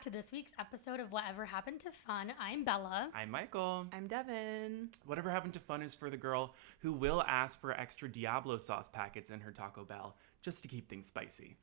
back to this week's episode of Whatever Happened to Fun. I'm Bella. I'm Michael. I'm Devin. Whatever Happened to Fun is for the girl who will ask for extra Diablo sauce packets in her Taco Bell just to keep things spicy.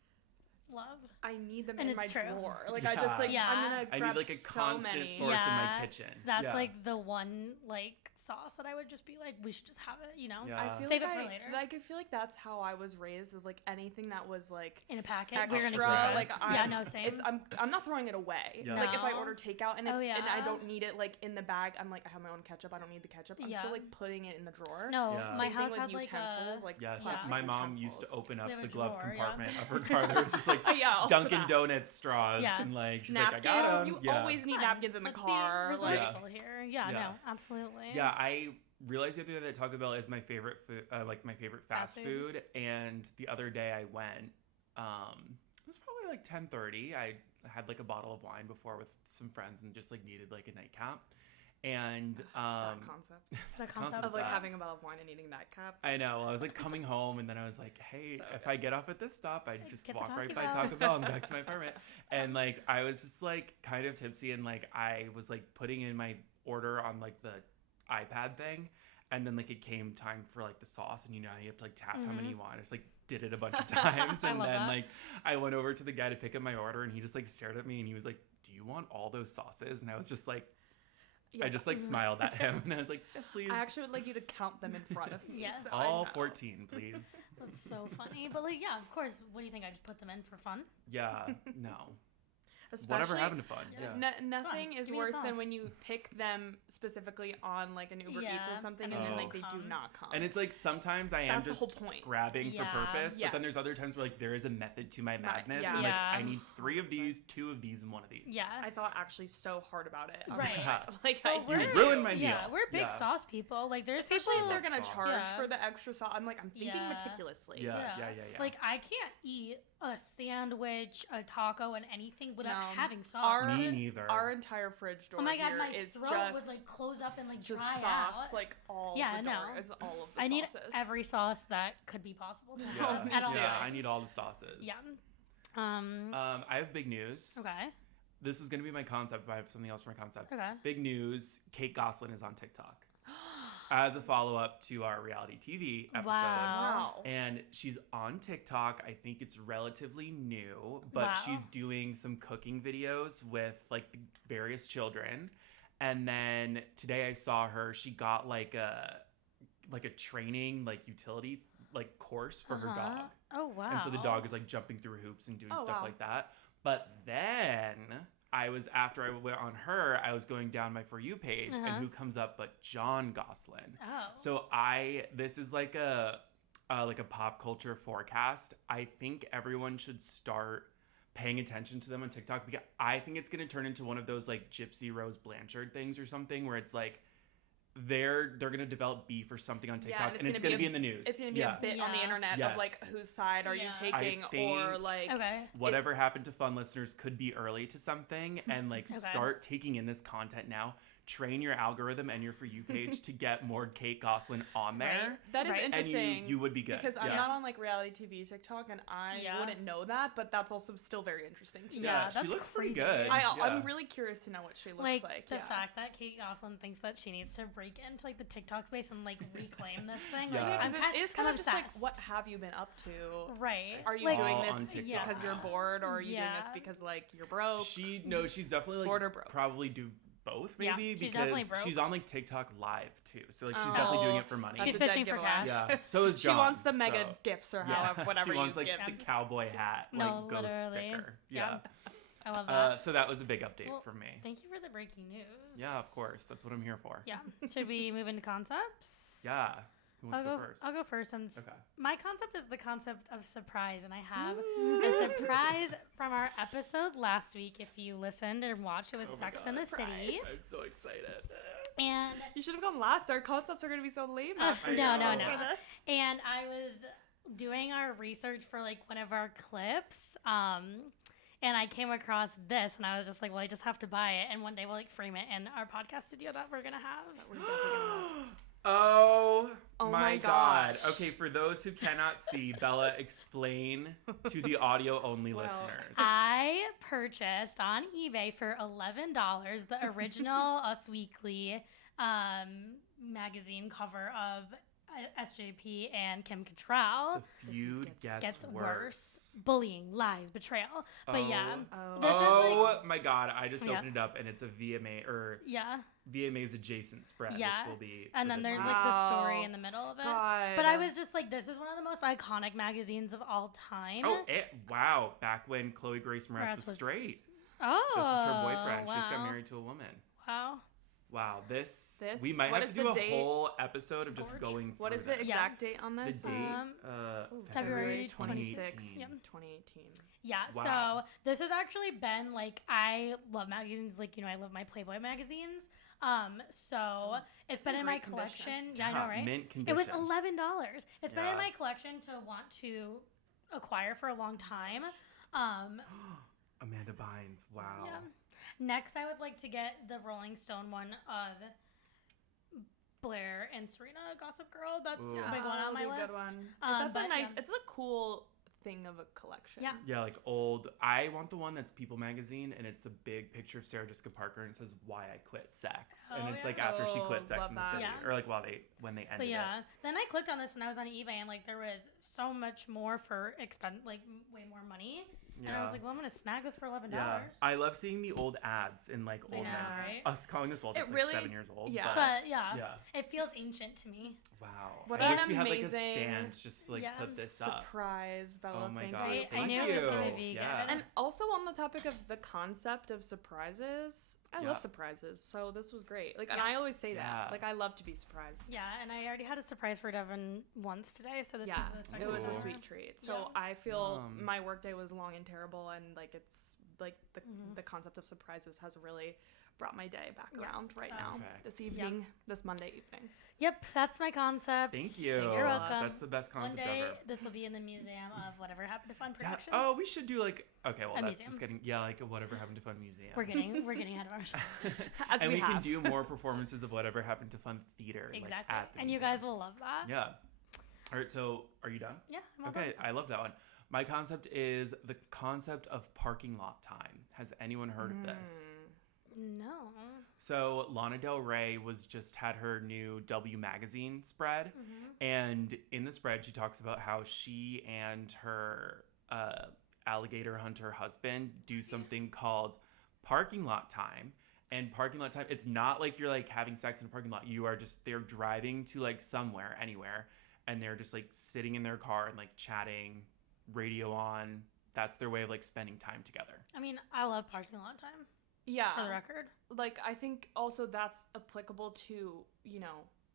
Love. I need them And in my it's true. drawer. Like, Yeah. I'm just like, Yeah. I'm going to I grab need like a so constant many. source in Yeah. my kitchen. That's Yeah. like the one like sauce that I would just be like, we should just have it, you know? Yeah. I feel Save like it for later. Like, I feel like that's how I was raised. Is like anything that was like In a packet. extra, We're gonna keep like it. I'm, Yeah, no, same. I'm not throwing it away. Yeah. Like if I No. order takeout and Oh, it's and yeah. I don't need it like in the bag, I'm like I have my own ketchup. I don't need the ketchup. I'm Yeah. still like putting it in the drawer. No, Yeah. my Same house thing had with like utensils, a... like Yes, plastic my mom used to utensils. open up We have the a glove drawer, compartment yeah. of her car. There was just like Yeah, also Dunkin' that. Donuts straws Yeah. and like she's Napkins. like, I got them. You Yeah. always need Fun. napkins in the Let's car. Be Like, resourceful here. Yeah, Yeah. no, absolutely. Yeah, I realized the other day that Taco Bell is my favorite food, like my favorite fast food. And the other day I went, it was probably like 10:30. I had like a bottle of wine before with some friends and just like needed like a nightcap. And that concept The concept of like that. having a bottle of wine and eating that cap. I know. I was like coming home and then I was like, hey, So if good. I get off at this stop, I'd just Get the walk right Taco by Bell. Taco Bell and back to my apartment. And like I was just like kind of tipsy and like I was like putting in my order on like the iPad thing. And then like it came time for like the sauce and you know you have to like tap how many you want. I just like did it a bunch of times. I And love then that. like I went over to the guy to pick up my order and he just like stared at me and he was like, do you want all those sauces? And I was just like, I Yes. just like smiled at him and I was like, yes, please. I actually would like you to count them in front of me. Yeah. So I all know. 14, please. That's so funny. But like, yeah, of course. What do you think? I just put them in for fun? Yeah, no. Especially, Whatever happened to fun? Yeah. Yeah. Nothing Fun. is Give me the worse than sauce. when you pick them specifically on like an Uber Eats Yeah, or something, and and then then they like they do come. not come. And it's like sometimes I am That's the just whole point. grabbing Yeah. for purpose, but then there's Yes. other times where like there is a method to my madness. yeah. And like Yeah. I need 3 of these, 2 of these, and 1 of these. Yeah. I thought actually so hard about it. I was Right. Like, Well, I we're- do. ruined my meal. Yeah, we're big Yeah. sauce people. Like, there's Especially people... if they're gonna Sauce. charge Yeah. for the extra sauce. I'm like, I'm thinking Yeah. meticulously. Yeah. Like, I can't eat a sandwich, a taco, and anything without No. having sauce. Our- Me neither. Our entire fridge door Oh my god, here my is throat just would like close up and like just dry sauce, out. like all Yeah, the no. door is all of the I need sauces. every sauce that could be possible to Yeah, have me at all too. yeah, I times. need all the sauces. Yeah. I have big news. Okay. This is gonna be my concept, but I have something else for my concept. Okay. Big news: Kate Gosselin is on TikTok as a follow-up to our reality TV episode. Wow. And she's on TikTok. I think it's relatively new, but Wow. she's doing some cooking videos with like the various children. And then today I saw her. She got like a training like utility like course for her dog. Oh wow. And so the dog is like jumping through hoops and doing Oh, stuff wow. like that. But then after I went on her, I was going down my For You page and who comes up but John Gosselin. Oh. So this is like a pop culture forecast. I think everyone should start paying attention to them on TikTok because I think it's going to turn into one of those like Gypsy Rose Blanchard things or something where it's like they're going to develop beef or something on TikTok and it's going to be in the news. It's going to be a bit on the Yeah. internet Yes. of like whose side are you Yeah. taking I think- or like Okay. Whatever happened to fun listeners could be early to something and like start taking in this content now. Train your algorithm and your For You page to get more Kate Gosselin on there. Right. That is Right. interesting. And you would be good. Because I'm Yeah. not on like reality TV TikTok and I Yeah. wouldn't know that, but that's also still very interesting to me. Yeah, she that's looks pretty crazy. good. I'm Yeah. really curious to know what she looks Like, like. the yeah. fact that Kate Gosselin thinks that she needs to break into like the TikTok space and like reclaim this thing. Yeah. Like, Yeah, I'm 'cause kind, it is kind of just like, obsessed. what have you been up to? Right. Are you like, doing all on this TikTok because you're now. bored, or are you doing this Yeah. because like you're broke? She's definitely like Bored or broke. probably do both Yeah, maybe she's definitely because broke. she's on like TikTok live too. So like she's Oh. definitely doing it for money. That's She's a dead fishing for giveaway. cash. Yeah. So is She John. wants the mega so- gifts or yeah. however whatever she wants you like give. the cowboy hat, No, like ghost literally. sticker. Yeah. Yeah. I love that. So that was a big update Well, for me. Thank you for the breaking news. Yeah, of course. That's what I'm here for. Yeah. Should we move into concepts? Yeah. Who wants to go first? I'll go first since Okay. my concept is the concept of surprise, and I have a surprise from our episode last week. If you listened or watched, it was Oh my Sex God. and the Surprise. City. I'm so excited. And You should have gone last. Our concepts are going to be so lame no, after no, know. no. for this. And I was doing our research for like one of our clips, and I came across this, and I was just like, well, I just have to buy it, and one day we'll like frame it in our podcast studio that we're gonna have. We're definitely gonna have. Oh, Oh Oh my gosh. God. Okay, for those who cannot see, Bella, explain to the audio-only Well, listeners. I purchased on eBay for $11 the original Us Weekly magazine cover of SJP and Kim Cattrall. The feud gets worse. Bullying, lies, betrayal. But yeah, Oh. this is like, My God. I just Yeah. opened it up and it's a VMA or yeah, VMA's adjacent spread, Yeah. which will be. and for then this there's week. like the Wow. story in the middle of it. God. But I was just like, this is one of the most iconic magazines of all time. Wow. Back when Chloe Grace Moretz was was- straight. Oh, This is her boyfriend. She just got wow. married to a woman. Wow. Wow, this we What might have is to do the a date? whole episode of just Gorge. going through What is the this. exact date on The this? date? February 26th, 2018. Yep. 2018. Yeah, Wow. so this has actually been like, I love magazines, like, you know, I love my Playboy magazines. So it's been in in my great condition. collection. Yeah, I know, right? Mint It condition. was $11. It's been in Yeah. my collection to want to acquire for a long time. Amanda Bynes. Wow. Yeah. Next, I would like to get the Rolling Stone one of Blair and Serena, Gossip Girl. That's Ooh. a big one on my That'd be a list. good one. But That's a nice. yeah. It's a cool thing of a collection. Yeah. Yeah, like old. I want the one that's People Magazine, and it's the big picture of Sarah Jessica Parker, and it says "Why I Quit Sex," and Oh, it's yeah. like after she Oh, quit Sex love in the that. City, Yeah. or like when they ended But yeah, it. then I clicked on this and I was on eBay and like there was so much more for way more money. And I was like, well, I'm gonna snag this for $11. Yeah, I love seeing the old ads in like I old know, magazines. right? Us calling this old, It it's really- like 7 years old. yeah. But yeah, Yeah. it feels ancient to me. Wow. What I an wish we had like a amazing- stand just to like Yeah. put this up. Surprise, Bella. Oh my thank God, you. I thank knew it was gonna you. be Yeah. good. And also on the topic of the concept of surprises, I Yeah. love surprises, so this was great. Like, and Yeah. I always say Yeah. that. Like, I love to be surprised. Yeah, and I already had a surprise for Devin once today, so this Yeah, is the second it was a Ooh. sweet treat. So Yeah. I feel Yum. my workday was long and terrible, and like it's like the Mm-hmm. the concept of surprises has really brought my day back Yeah. around right now. Perfect. This evening, this Monday evening. Yep, that's my concept. Thank you. You're welcome. That's the best One concept day, ever. this will be in the museum of Whatever Happened to Fun Yeah. Productions. Oh, we should do like that's museum. just getting like a Whatever Happened to Fun museum. We're getting ahead of ourselves. As and we we can have. do more performances of Whatever Happened to Fun theater. Exactly. Like, at the And you museum. guys will love that. Yeah. All right. So are you done? Yeah. I'm all Okay. done. I love that one. My concept is the concept of parking lot time. Has anyone heard of this? No. So Lana Del Rey had her new W magazine spread, and in the spread she talks about how she and her alligator hunter husband do something called parking lot time. And parking lot time, it's not like you're like having sex in a parking lot. They're driving to like somewhere, anywhere, and they're just like sitting in their car and like chatting, radio on. That's their way of like spending time together. I mean, I love parking lot time, Yeah. for the record. Like, I think also that's applicable to,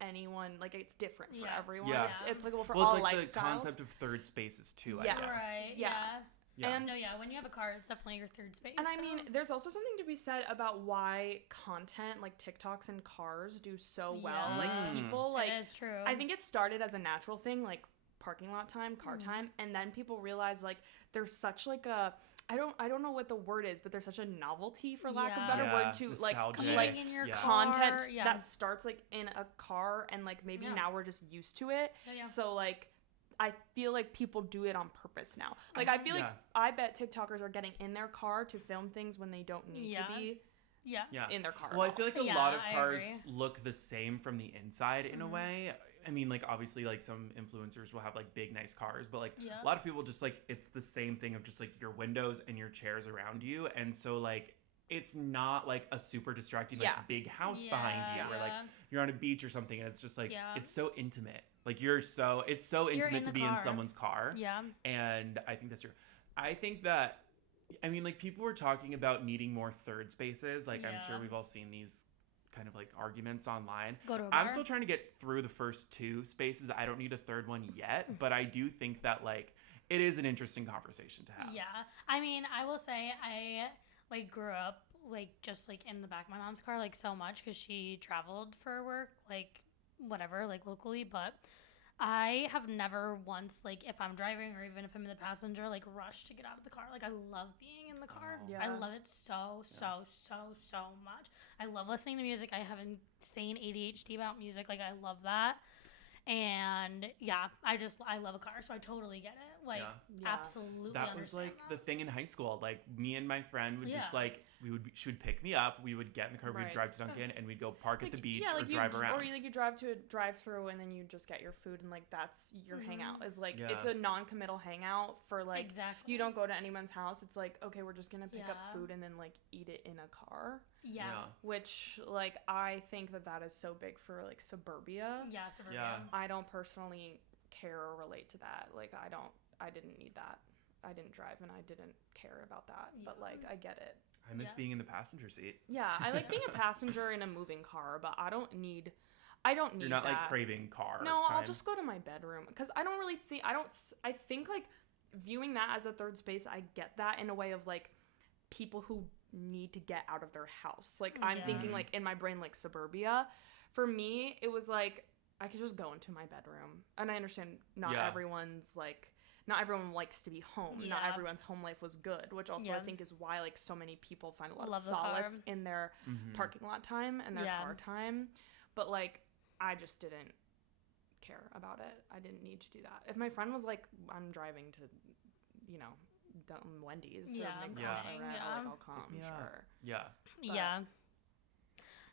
anyone. Like, it's different for Yeah. everyone. Yeah. It's applicable for Well, all it's like lifestyles. the concept of third spaces too, I Yeah. guess. Right. Yeah. Yeah. Yeah. And No, yeah. When you have a car, it's definitely your third space. And I so- mean, there's also something to be said about why content like TikToks and cars do so well. Yeah. Like people like it is true. I think it started as a natural thing, like parking lot time, car Mm-hmm. time, and then people realize like there's such like a I don't know what the word is, but there's such a novelty, for lack of a better Yeah, word, to nostalgic. like in your Yeah. content car, yeah. that starts like in a car, and like maybe Yeah. now we're just used to it. Yeah. So like I feel like people do it on purpose now. Like I feel like Yeah. I bet TikTokers are getting in their car to film things when they don't need Yeah. to be Yeah. Yeah. in their car. Well, I at feel all. like a Yeah, lot of I cars agree. look the same from the inside in a Mhm. way. I mean, like obviously like some influencers will have like big nice cars, but like Yeah. a lot of people just like it's the same thing of just like your windows and your chairs around you. And so like it's not like a super distracting like Yeah. big house behind you where like you're on a beach or something and it's just like Yeah. it's so intimate. Like it's so You're intimate in to the be in car. someone's car. Yeah. And I think that's true. I think that, I mean, like people were talking about needing more third spaces. Like I'm sure Yeah. we've all seen these kind of like arguments online. Go to a bar. I'm still trying to get through the first two spaces. I don't need a third one yet, but I do think that like it is an interesting conversation to have. Yeah. I mean, I will say I like grew up like just like in the back of my mom's car like so much because she traveled for work like whatever like locally, but I have never once like if I'm driving or even if I'm in the passenger like rushed to get out of the car. Like I love being in the car. Oh. Yeah. I love it so much. I love listening to music. I have insane ADHD about music. Like I love that. And yeah, I love a car, so I totally get it. Like, Yeah. absolutely. That was like the thing in high school. Like me and my friend would just Yeah. like she would pick me up. We would get in the car. Right. We'd drive to Dunkin' and we'd go park at the beach or like drive around. Or you drive to a drive-through and then you just get your food and like that's your hangout. Is like it's a non-committal hangout for like exactly. you don't go to anyone's house. It's like okay, we're just gonna pick up Yeah. food and then like eat it in a car. Yeah. Which like I think that is so big for like suburbia. Yeah, suburbia. Yeah. I don't personally care or relate to that. Like I didn't need that. I didn't drive and I didn't care about that. But like I get it. I miss being in the passenger seat. Yeah, I like being a passenger in a moving car, but I don't need You're not that. like craving car No, time. I'll just go to my bedroom because I don't really think I think like viewing that as a third space, I get that in a way of like people who need to get out of their house. Like I'm thinking like in my brain like suburbia. For me, it was like I could just go into my bedroom. And I understand not everyone likes to be home. Yeah. Not everyone's home life was good, which also I think is why like so many people find a lot Love of the car. solace in their parking lot time and their car time. But like I just didn't care about it. I didn't need to do that. If my friend was like, I'm driving to, Wendy's or McDonald's, like I'll come. Sure. Yeah. But- yeah.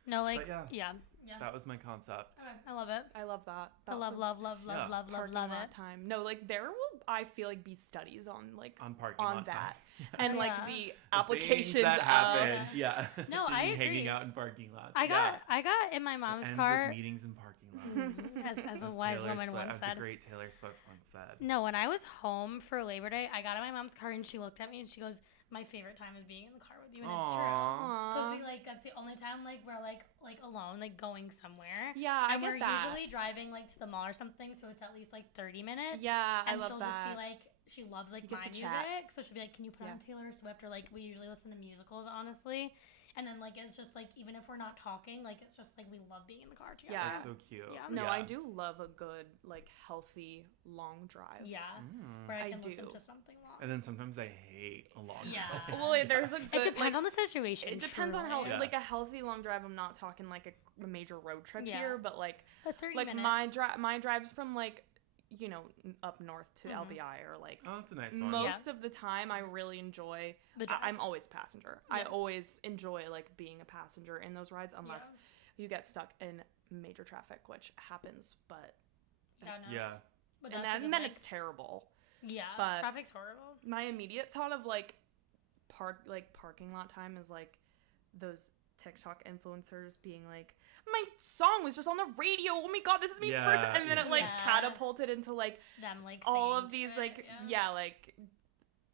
No, like, But yeah. That was my concept. Okay, I love it. I love that. I love Parking love lot it. time. No, like there will I feel like be studies on like On parking on lot that time. and like Yeah. the Things applications that of happened. Yeah. No, to I be agree. hanging out in parking lots. I got in my mom's Ends car, with meetings in parking lots. as a wise Taylor woman Swift- once as said. the great Taylor Swift once said. No, when I was home for Labor Day, I got in my mom's car and she looked at me and she goes, "My favorite time is being in the car with you," and it's true. Because we like that's the only time like we're like alone, like going somewhere. Yeah, I and get we're that. usually driving like to the mall or something, so it's at least like 30 minutes. Yeah, And I love she'll that. just be like, she loves like You my get to chat. music, so she'll be like, "Can you put on Taylor Swift?" Or like we usually listen to musicals, honestly. And then like it's just like even if we're not talking, like it's just like we love being in the car together. Yeah. That's so cute. Yeah. No, Yeah. I do love a good like healthy long drive. Yeah, Mm. where I I can listen do. to something long. And then sometimes I hate a long Yeah. drive. Well, there's a good It depends like, on the situation. it depends on how truly. Yeah. like a healthy long drive. I'm not talking like a major road trip Yeah. here, but like But 30 like minutes. my drives from like up north to Mhm. LBI or like Oh, that's a nice one. most of the time I really enjoy The drive. I'm always passenger. I Yeah. always enjoy like being a passenger in those rides unless you get stuck in major traffic, which happens, but Yeah, it's- no. Yeah. But and that's then, the good then thing. it's terrible. Yeah, but- traffic's horrible. My immediate thought of like parking lot time is like those TikTok influencers being like, my song was just on the radio. Oh my god, this is me Yeah, first, and then it like yeah. catapulted into like Them like all singing of to these it, like like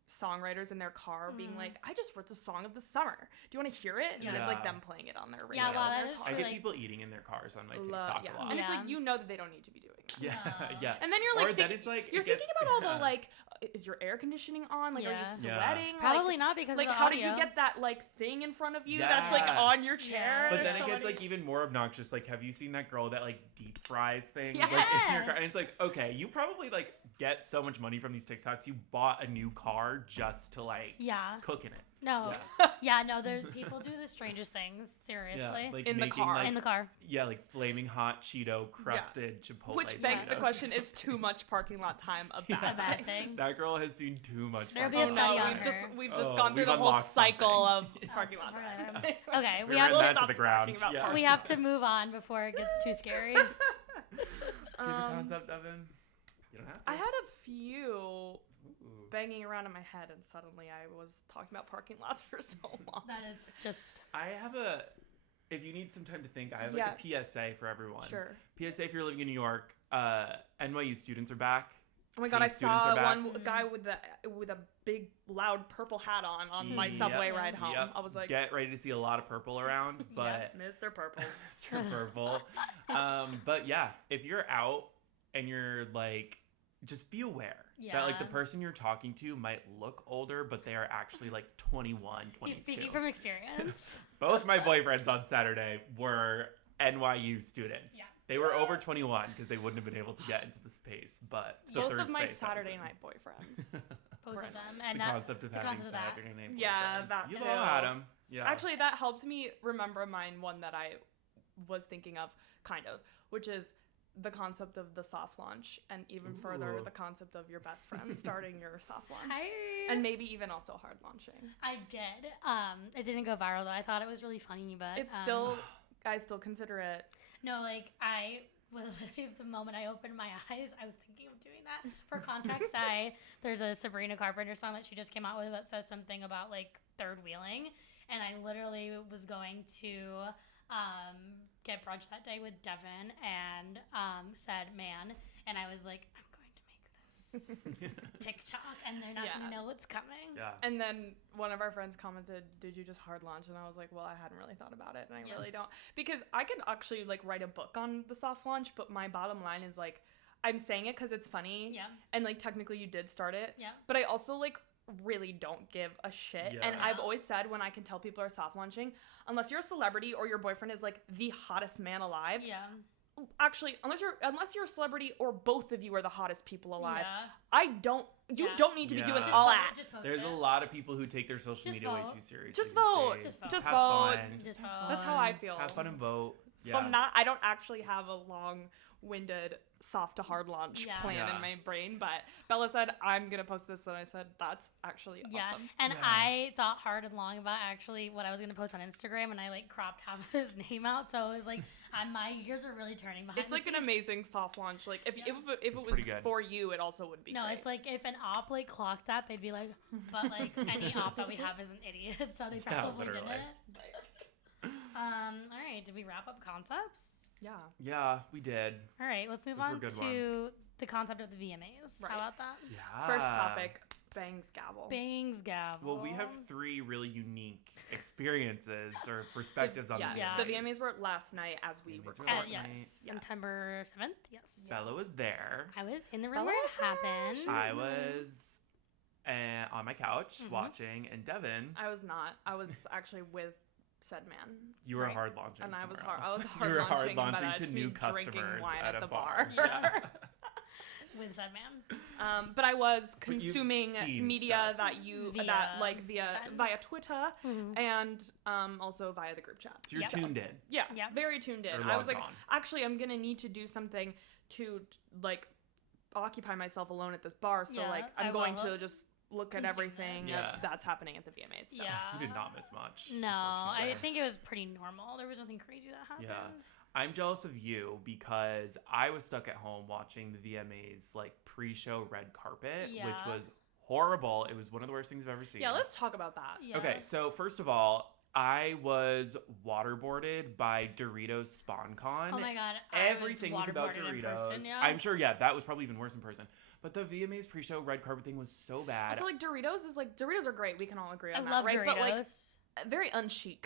songwriters in their car being Mhm. like, I just wrote the song of the summer. Do you want to hear it? And then it's like Yeah. them playing it on their radio. Yeah, wow, in that their is car. I true. get like- people eating in their cars on my Love- TikTok yeah. a lot. And it's Yeah. like, you know that they don't need to be doing that. Yeah, No. yeah. And then you're Or like, then it's like you're it thinking gets- about all the yeah. like, is your air conditioning on? Like, Yeah. are you Yeah. sweating? Probably not because Like, of the how audio. did you get that like thing in front of you that's like Yeah. on your chair? Yeah. But then There's it so gets many- like even more obnoxious. Like, have you seen that girl that like deep fries things like in your car? And it's like, okay, you probably like get so much money from these TikToks. You bought a new car just to like Yeah. cook in it. No. Yeah. Yeah, no, there's people do the strangest things, seriously. Yeah, like In the making, car. like, in the car. yeah, like flaming hot Cheeto crusted Chipotle. Which begs the burritos. question: is too much parking lot time a bad, Yeah. A bad thing? thing. That girl has seen too much. There'll be parking a lot study time. on we've her. just Oh, gone through we've the whole unlocked cycle of something. parking lot Right. time. Okay, We we ran have that to stop the ground. talking about Yeah. parking we have to move on before it gets too scary. Do you have a concept, Devin? You don't have to. I had a few Ooh. banging around in my head, and suddenly I was talking about parking lots for so long. That is just I have a. If you need some time to think, I have Yeah. like a PSA for everyone. Sure. PSA if you're living in New York. NYU students are back. Oh my god, I These students saw are back. one guy with a big loud purple hat on my Yep. subway ride home. Yep. I was like, Get ready to see a lot of purple around, but Mr. Purples. Mr. Purple. But yeah, if you're out and you're like, just be aware that like the Yeah. person you're talking to might look older, but they are actually like 21, he's 22. speaking from experience. Both my boyfriends on Saturday were NYU students. Yeah. They were over 21 because they wouldn't have been able to get into the space, but it's the Both third of my space I was Saturday in. night boyfriends. Both Right. of them. The And that, concept of the having concept of that. Saturday night boyfriends. Yeah, that You've too. all had 'em. Yeah. Actually, that helped me remember one that I was thinking of, kind of, which is the concept of the soft launch, and even further, Ooh. the concept of your best friend starting your soft launch. And And maybe even also hard launching. I did. It didn't go viral though. I thought it was really funny, but It's still, I still consider it. no. Like the moment I opened my eyes, I was thinking of doing that. For context, there's a Sabrina Carpenter song that she just came out with that says something about like third wheeling, and I literally was going to get brunch that day with Devin and said man, and I was like, I'm going to make this TikTok, and they're not gonna know what's coming. Yeah. And then one of our friends commented, "Did you just hard launch?" And I was like, "Well, I hadn't really thought about it, and I really don't, because I could actually like write a book on the soft launch, but my bottom line is like, I'm saying it because it's funny, and like technically you did start it, but I also like really don't give a shit, and I've always said when I can tell people are soft launching, unless you're a celebrity or your boyfriend is like the hottest man alive, actually, unless you're a celebrity or both of you are the hottest people alive, you don't need to be doing all that. There's a lot of people who take their social media way too seriously. Just vote. Just vote. Just vote. That's how I feel. Have fun and vote. So I don't actually have a long-winded soft to hard launch plan in my brain, but Bella said, I'm going to post this, and I said, that's actually awesome. And I thought hard and long about actually what I was going to post on Instagram, and I like cropped half of his name out, so it was like, my ears are really turning behind It's like an amazing soft launch. Like, if it was for you, it also would be great. It's like, if an op like clocked that, they'd be like, but like, any op that we have is an idiot, so they probably didn't. All right, did we wrap up concepts? Yeah, we did. All right, let's move on to the concept of the VMAs. Right. How about that? Yeah. First topic, bangs gavel. Bangs gavel. Well, we have 3 really unique experiences or perspectives on the VMAs. The VMAs were last night as we recorded. September 7th, yes. Bella was there. I was in the room where it happened. I was on my couch watching, and Devin. I was not. I was actually with said man. You were hard launching, and I was hard launching to new customers wine at the a bar. With said man. But I was consuming media that via Twitter and also via the group chat. So you're tuned in. Yeah, very tuned in. I was like, actually, I'm gonna need to do something to like occupy myself alone at this bar. So like, I'm going to just look at everything that's happening at the VMAs. So. You did not miss much. No, I think it was pretty normal. There was nothing crazy that happened. Yeah. I'm jealous of you because I was stuck at home watching the VMAs like pre-show red carpet, which was horrible. It was one of the worst things I've ever seen. Yeah, let's talk about that. Yeah. Okay, so first of all, I was waterboarded by Doritos SpawnCon. Oh my god, everything was about Doritos. I'm sure, that was probably even worse in person. But the VMAs pre-show red carpet thing was so bad. So like Doritos are great. We can all agree on that, love right? Doritos. But like very unchic.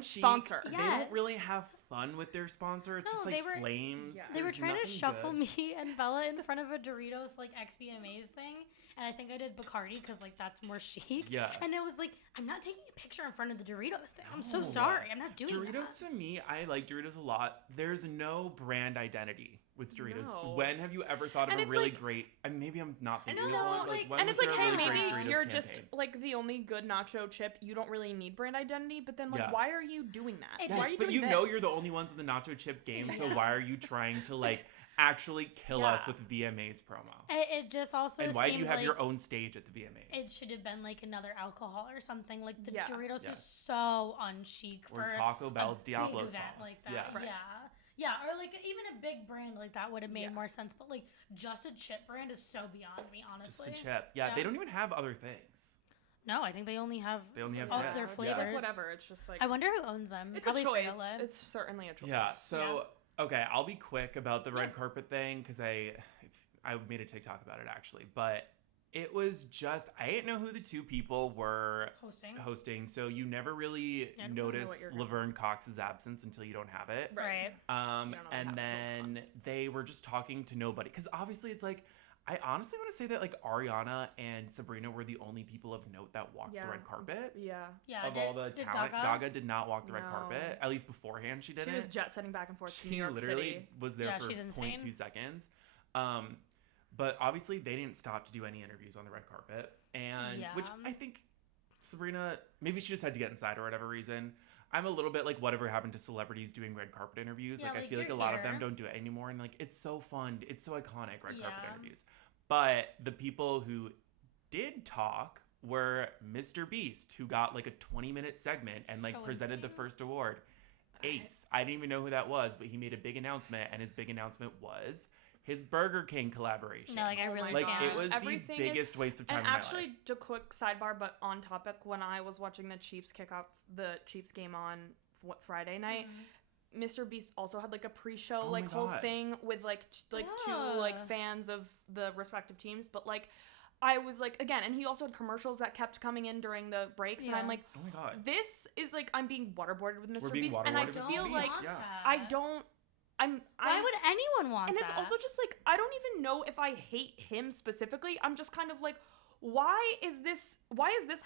Sponsor. They don't really have fun with their sponsor. It's just like flames. Yeah. They were trying to shuffle me and Bella in front of a Doritos like XVMAs thing, and I think I did Bacardi because like that's more chic. Yeah. And it was like, I'm not taking a picture in front of the Doritos thing. I'm so sorry. I'm not doing Doritos that. To me, I like Doritos a lot. There's no brand identity with Doritos. No. When have you ever thought of a really great? Maybe I'm not thinking of one. When and it's was like, there a hey, really maybe great Doritos you're campaign? just like the only good nacho chip. You don't really need brand identity. But then like, why are you doing that? Yes, why are you but doing you this? know you're the only ones in the nacho chip game. So why are you trying to like actually kill us with VMAs promo? It just also and why do you have like your own stage at the VMAs? It should have been like another alcohol or something. Like the Doritos is so unchic or for Taco Bell's Diablo sauce. Like that. Yeah, or like even a big brand like that would have made more sense. But like just a chip brand is so beyond me, honestly. Just a chip. Yeah, they don't even have other things. No, I think they only have chips. their flavors. Like whatever. It's just like I wonder who owns them. It's probably a choice. It's certainly a choice. Yeah. So okay, I'll be quick about the red carpet thing because I made a TikTok about it actually, but it was just I didn't know who the 2 people were hosting, so you never really notice Laverne Cox's absence until you don't have it. Right. And then they were just talking to nobody because obviously it's like I honestly want to say that like Ariana and Sabrina were the only people of note that walked the red carpet. Yeah. Of all the talent, Gaga did not walk the red carpet. At least beforehand, she didn't. She was jet setting back and forth to New York literally City. Was there for 0.2 seconds. But obviously they didn't stop to do any interviews on the red carpet, and which I think Sabrina maybe she just had to get inside or whatever reason. I'm a little bit like whatever happened to celebrities doing red carpet interviews. Yeah, Like I like, feel like a you're lot of them here. don't do it anymore, and like it's so fun. It's so iconic, red carpet Yeah. interviews. But the people who did talk were Mr. Beast, who got like a 20-minute segment and like So presented the insane. first award. Ace. I didn't even know who that was, but he made a big announcement, and his big announcement was his Burger King collaboration. No, like I Oh really my Like can't. it was Everything the is- biggest waste of time And in my actually, life. a quick sidebar, but on topic, when I was watching the Chiefs kick off the Chiefs game on Friday night, Mr. Beast also had like a pre-show Oh like my whole God. thing with like two Ah. like fans of the respective teams, but like I was like again, and he also had commercials that kept coming in during the breaks, and Yeah. I'm like, Oh my god. this is like I'm being waterboarded with Mr. We're being Beast, and I waterboarded with feel Mr. like Beast, yeah. I don't. I'm. Why would anyone want And that? it's also just like I don't even know if I hate him specifically. I'm just kind of like, why is this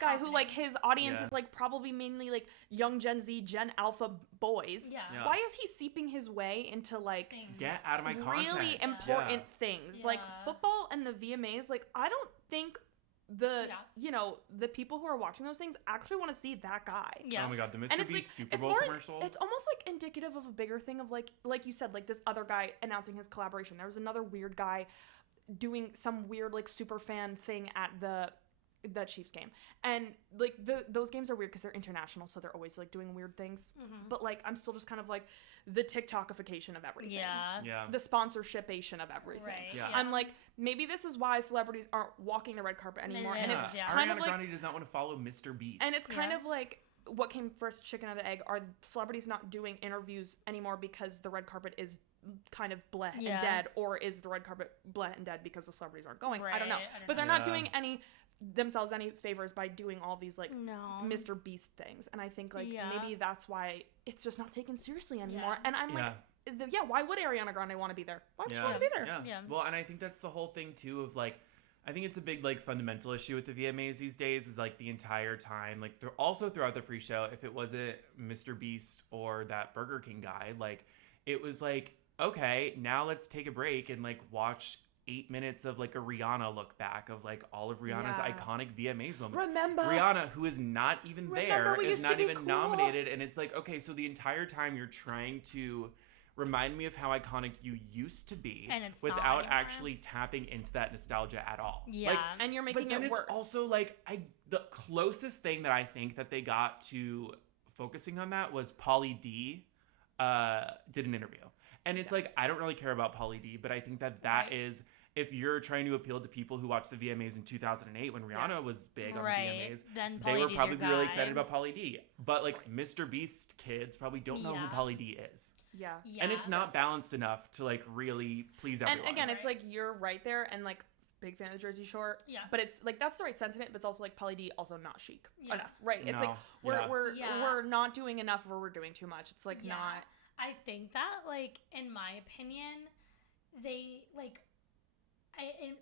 guy who like his audience Yeah. is like probably mainly like young Gen Z, Gen Alpha boys? Yeah. Yeah. Why is he seeping his way into like Things. Get out of my content. really Yeah. important things like Yeah. football and the VMAs? Like I don't think the Yeah. the people who are watching those things actually want to see that guy. Yeah. Oh my god, the Mr. And it's Beast like Super it's Bowl more commercials. it's almost like indicative of a bigger thing of like you said, like this other guy announcing his collaboration. There was another weird guy doing some weird like super fan thing at the Chiefs game, and like those games are weird because they're international, so they're always like doing weird things. But like I'm still just kind of like the TikTokification of everything. Yeah. The sponsorshipation of everything. Right. Yeah. I'm like, maybe this is why celebrities aren't walking the red carpet anymore, and Yeah. it's Yeah. kind Ariana of like Grande does not want to follow Mr. Beast. and it's kind Yeah. of like what came first, chicken or the egg? Are celebrities not doing interviews anymore because the red carpet is kind of bleh Yeah. and dead, or is the red carpet bleh and dead because the celebrities aren't going? I don't know. Right, I don't But they're know. not doing themselves any favors by doing all these like No. Mr. Beast things, and I think like Yeah. maybe that's why it's just not taken seriously anymore. Yeah. And I'm like, why would Ariana Grande want to be there? Why would she want to be there? Yeah. Yeah. Well, and I think that's the whole thing too of like, I think it's a big like fundamental issue with the VMAs these days is like the entire time, like also throughout the pre-show, if it wasn't Mr. Beast or that Burger King guy, like it was like, okay, now let's take a break and like watch 8 minutes of like a Rihanna look back of like all of Rihanna's Yeah. iconic VMAs moments. Remember Rihanna, who is not even Remember there, we is used to not be even cool? nominated, and it's like, okay, so the entire time you're trying to remind me of how iconic you used to be And it's not without anymore. actually tapping into that nostalgia at all. Yeah. Like, And you're making but then it it's worse. also like the closest thing that I think that they got to focusing on that was Pauly D did an interview. And it's like, I don't really care about Pauly D, but I think that Right. is, if you're trying to appeal to people who watched the VMAs in 2008 when Rihanna was big on the Right. VMAs, Then they Pauly were D's probably your really guy. excited about Pauly D. But like Right. Mr. Beast kids probably don't know Yeah. who Pauly D is. yeah. Yeah. And it's not balanced enough to like really please everyone. And again, it's Right. like you're right there, and like big fan of the Jersey Shore. Yeah. But it's like that's the right sentiment, but it's also like Pauly D also not chic Yeah. enough, right? It's No. like we're Yeah. we're Yeah. we're not doing enough, or we're doing too much. It's like Yeah. not. I think that, like, in my opinion, they, like,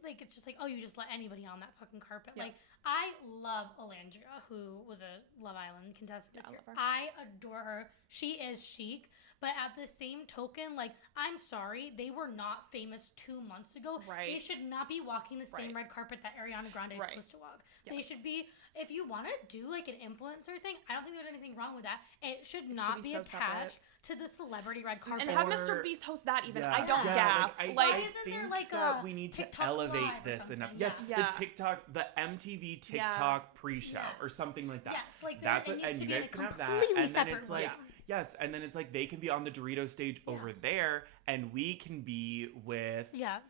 like, it's just like, oh, you just let anybody on that fucking carpet. Yeah. Like, I love Alandria, who was a Love Island contestant Yeah, this I year. love her. I adore her. She is chic. But at the same token, like, I'm sorry, they were not famous 2 months ago. Right. They should not be walking the same Right. red carpet that Ariana Grande is Right. supposed to walk. Yeah. They should be, if you want to do, like, an influencer thing, I don't think there's anything wrong with that. It should not be be so attached separate. to the celebrity red carpet. And have Or- Mr. Beast host that even. Yeah. I don't Yeah. gaff. Like, Why I isn't there, think like, that a we need to TikTok elevate Live or this enough. something? Yes, Yeah. the TikTok, the MTV Yeah. TikTok pre-show Yes. or something like that. Yes, like That's it what, needs and to you be in guys a can have that, completely and then separate it's like, room. yes, and then it's like they can be on the Dorito stage over there, and we can be with Yeah.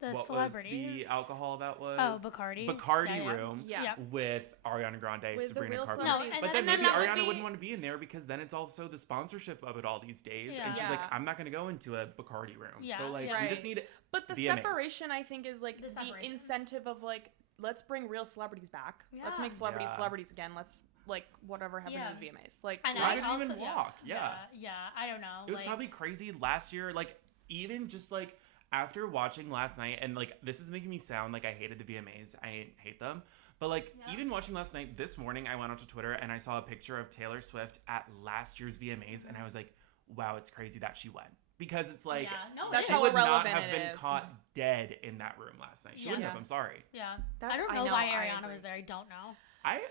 The what celebrities. was the alcohol that was? Bacardi. Bacardi Yeah, yeah. room Yeah. with Ariana Grande, With the Sabrina real Carpenter. No, celebrities. and But then then maybe that would Ariana be- wouldn't want to be in there because then it's also the sponsorship of it all these days. And she's Yeah. like, Yeah. I'm not going to go into a Bacardi room. Yeah, So like, yeah. we just Right. need But the VMAs. separation, I think, is like The the separation. incentive of like, let's bring real celebrities back. Let's Yeah. make celebrities Yeah. celebrities again. Let's like whatever happened Yeah. in the VMAs. Like And Gaga I didn't even also- walk. Yeah. Yeah, I don't know. It was like, probably crazy last year. Like, even just like after watching last night, and like this is making me sound like I hated the VMAs. I hate them. But like Yeah. even watching last night, this morning I went onto Twitter and I saw a picture of Taylor Swift at last year's VMAs, and I was like, wow, it's crazy that she went. Because it's like Yeah, no, That's it she how is. would not irrelevant have it been is. caught dead in that room last night. She Yeah. wouldn't Yeah. have, I'm sorry. Yeah. That's- I don't I know know, why I Ariana agree. was there. I don't know.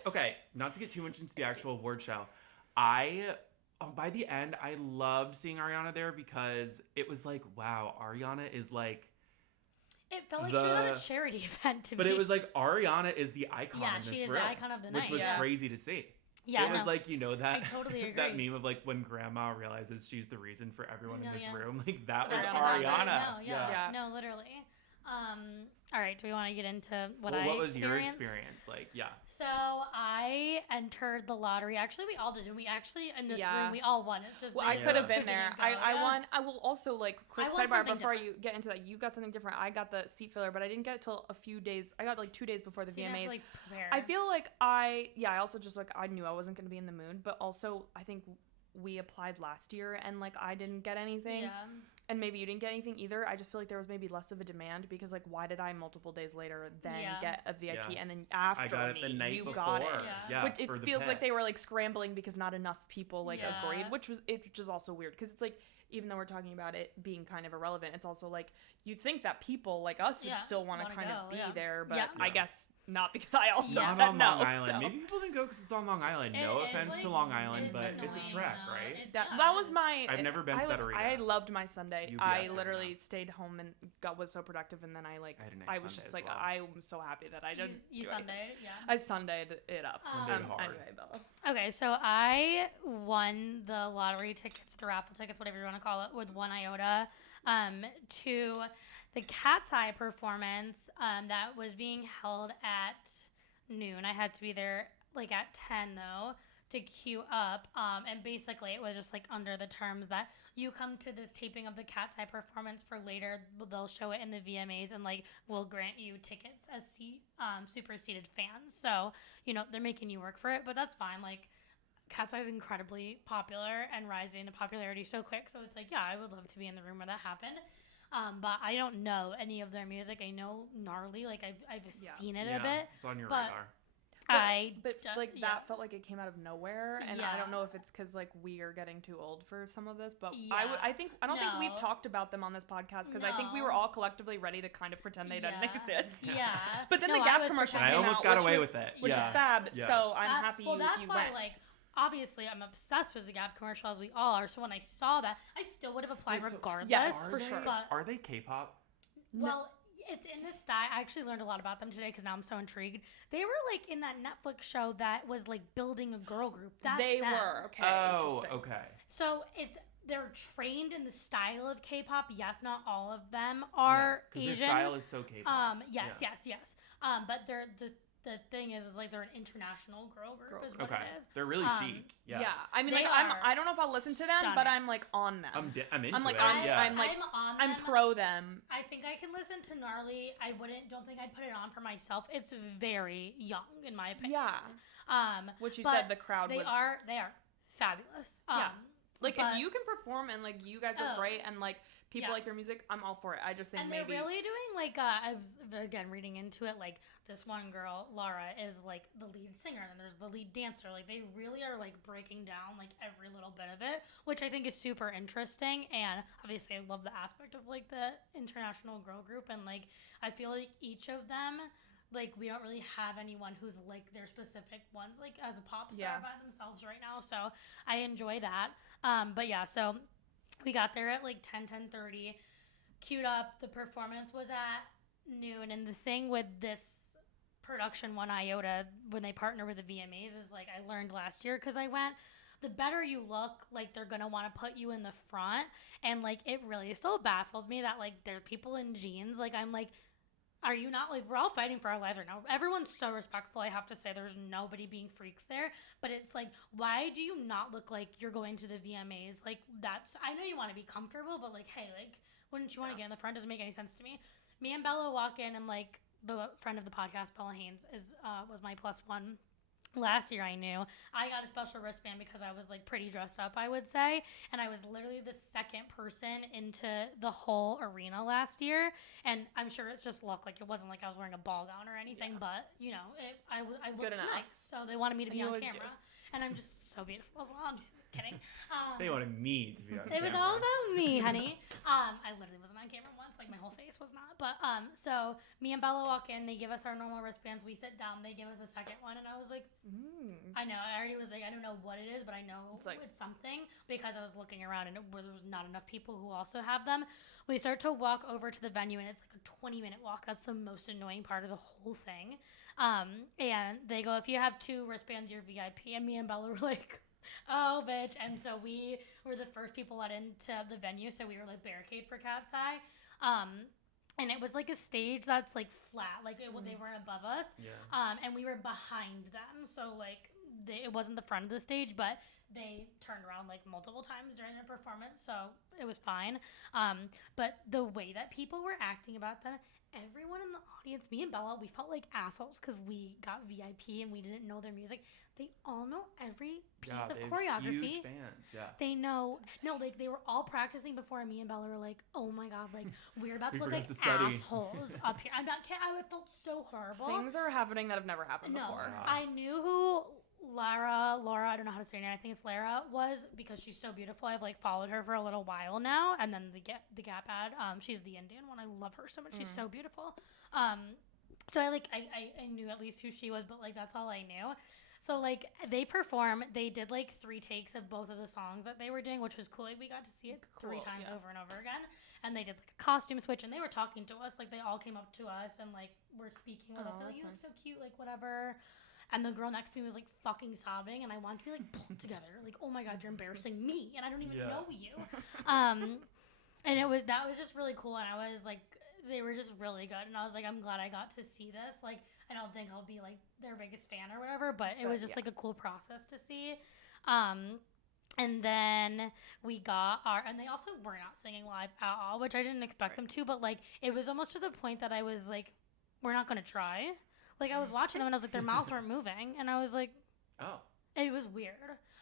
Okay, not to get too much into the actual award show. I by the end, I loved seeing Ariana there because it was like, wow, Ariana is like. It felt like she was at a charity event to me. But it was like Ariana is the icon in this room. Yeah, she is the icon of the night. Which was crazy to see. Yeah, it was like, you know, that I totally agree. that meme of like when grandma realizes she's the reason for everyone in this room. Like that was Ariana. Ariana. No, literally. All right, do we want to get into what was your experience like? Yeah. So I entered the lottery. Actually, we all did. And we actually, in this room, we all won. It's just I could have been there. I won. I will also, like, quick sidebar before you get into that. You got something different. I got the seat filler, but I didn't get it till a few days. I got like 2 days before the VMAs. You have to, like, prepare. I feel like I also just, like, I knew I wasn't going to be in the mood, but also I think we applied last year and, like, I didn't get anything. Yeah. And maybe you didn't get anything either. I just feel like there was maybe less of a demand because, like, why did I multiple days later then get a VIP and then after I got it the night you before. got it? Yeah. Which it feels like they were like scrambling because not enough people like agreed, which is also weird because it's like even though we're talking about it being kind of irrelevant, it's also like you'd think that people like us would still want to kind of be there, but I guess not because I also I'm said on no. Long Island. So. Maybe people didn't go because it's on Long Island. No offense to Long Island, but it's a trek, right? That was my. I've never been to that arena. I loved my Sunday. UBS I literally arena. stayed home and was so productive, and then I had a nice I was Sunday just as like well. I'm so happy that I didn't. You Sundayed, I Sundayed it up. Sundayed hard. Anyway, Bella. Okay, so I won the lottery tickets, the raffle tickets, whatever you want to call it, with one iota to the Cat's Eye performance that was being held at noon. I had to be there like at 10 though to queue up, and basically it was just like under the terms that you come to this taping of the Cat's Eye performance for later, they'll show it in the VMAs and like we'll grant you tickets as super seated fans. So you know they're making you work for it, but that's fine. Like Cat's Eye is incredibly popular and rising to popularity so quick, so it's like I would love to be in the room where that happened. But I don't know any of their music. I know Gnarly, like I've seen it a bit. It's on your radar. But that felt like it came out of nowhere, and I don't know if it's because like we are getting too old for some of this. But I don't think we've talked about them on this podcast because I think we were all collectively ready to kind of pretend they didn't exist. Yeah. But then the Gap commercial came out, I almost got away with it, which was fab. Yeah. So I'm happy. Well, that's you why went. like. Obviously, I'm obsessed with the Gap commercial, as we all are. So when I saw that, I still would have applied regardless. Yes, for sure. But, are they K-pop? Well, it's in this style. I actually learned a lot about them today because now I'm so intrigued. They were like in that Netflix show that was like building a girl group. They were. Okay. Oh, okay. So they're trained in the style of K-pop. Yes, not all of them are Asian. Because their style is so K-pop. Yes. But they're the thing is like they're an international girl group. Is what it is. They're really chic. Yeah. I mean, like I don't know if I'll listen to them, but I'm like on them. I'm into I'm like, it. I'm like, on them. I'm pro them. I think I can listen to Gnarly. I don't think I'd put it on for myself. It's very young, in my opinion. Yeah. Which you said the crowd was. They are fabulous. Like if you can perform and like you guys are great and like people like your music, I'm all for it. I just think they're really doing like I was again reading into it, like this one girl Laura is like the lead singer and there's the lead dancer. Like they really are like breaking down like every little bit of it, which I think is super interesting. And obviously I love the aspect of like the international girl group, and like I feel like each of them, like we don't really have anyone who's like their specific ones like as a pop star by themselves right now, so I enjoy that. But yeah, so we got there at like 10:30, queued up. The performance was at noon, and the thing with this production One Iota when they partner with the VMAs is like I learned last year because I went, the better you look, like they're gonna want to put you in the front, and like it really still baffled me that like there are people in jeans. Like I'm like, are you not like, we're all fighting for our lives right now. Everyone's so respectful. I have to say there's nobody being freaks there, but it's like, why do you not look like you're going to the VMAs? Like that's, I know you want to be comfortable, but like, hey, like, wouldn't you want to get in the front? Doesn't make any sense to me. Me and Bella walk in, and like the friend of the podcast, Bella Haynes, was my +1. Last year I knew I got a special wristband because I was like pretty dressed up, I would say, and I was literally the second person into the whole arena last year, and I'm sure it's just luck, like it wasn't like I was wearing a ball gown or anything, but you know I looked nice, so they wanted me to be on camera, and I'm just so beautiful as well. Kidding. They wanted me to be on camera. It was all about me, honey. I literally wasn't on camera once. Like, my whole face was not. But, so me and Bella walk in. They give us our normal wristbands. We sit down. They give us a second one. And I was like, I know. I already was like, I don't know what it is, but I know it's something. Because I was looking around and there was not enough people who also have them. We start to walk over to the venue. And it's like a 20-minute walk. That's the most annoying part of the whole thing. And they go, if you have 2 wristbands, you're VIP. And me and Bella were like, oh, bitch. And so we were the first people let into the venue. So we were like barricade for Cat's Eye. And it was like a stage that's like flat. Like they weren't above us. Yeah. And we were behind them. So like it wasn't the front of the stage, but they turned around like multiple times during the performance. So it was fine. But the way that people were acting about them, everyone in the audience, me and Bella, we felt like assholes because we got VIP and we didn't know their music. They all know every piece of choreography. Huge fans, yeah. They know, like they were all practicing before, and me and Bella were like, "Oh my god, like we're about to look like assholes up here." I'm not kidding. I felt so horrible. Things are happening that have never happened before. I knew who Laura, I don't know how to say her name. I think it's Lara was because she's so beautiful. I've like followed her for a little while now, and then the Gap ad. She's the Indian one. I love her so much. She's so beautiful. So I knew at least who she was, but like that's all I knew. So, like, they perform. They did, like, 3 takes of both of the songs that they were doing, which was cool. Like, we got to see it 3 times over and over again. And they did, like, a costume switch. And they were talking to us. Like, they all came up to us and, like, were speaking with us. Like, you look so cute, like, whatever. And the girl next to me was, like, fucking sobbing. And I wanted to be, like, pulled together. Like, oh, my God, you're embarrassing me. And I don't even know you. And that was just really cool. And I was, like, they were just really good. And I was like, I'm glad I got to see this. Like, I don't think I'll be like their biggest fan or whatever, but it was just like a cool process to see. And then we got and they also were not singing live at all, which I didn't expect them to, but like it was almost to the point that I was like, we're not going to try. Like I was watching them and I was like, their mouths weren't moving. And I was like, oh, it was weird.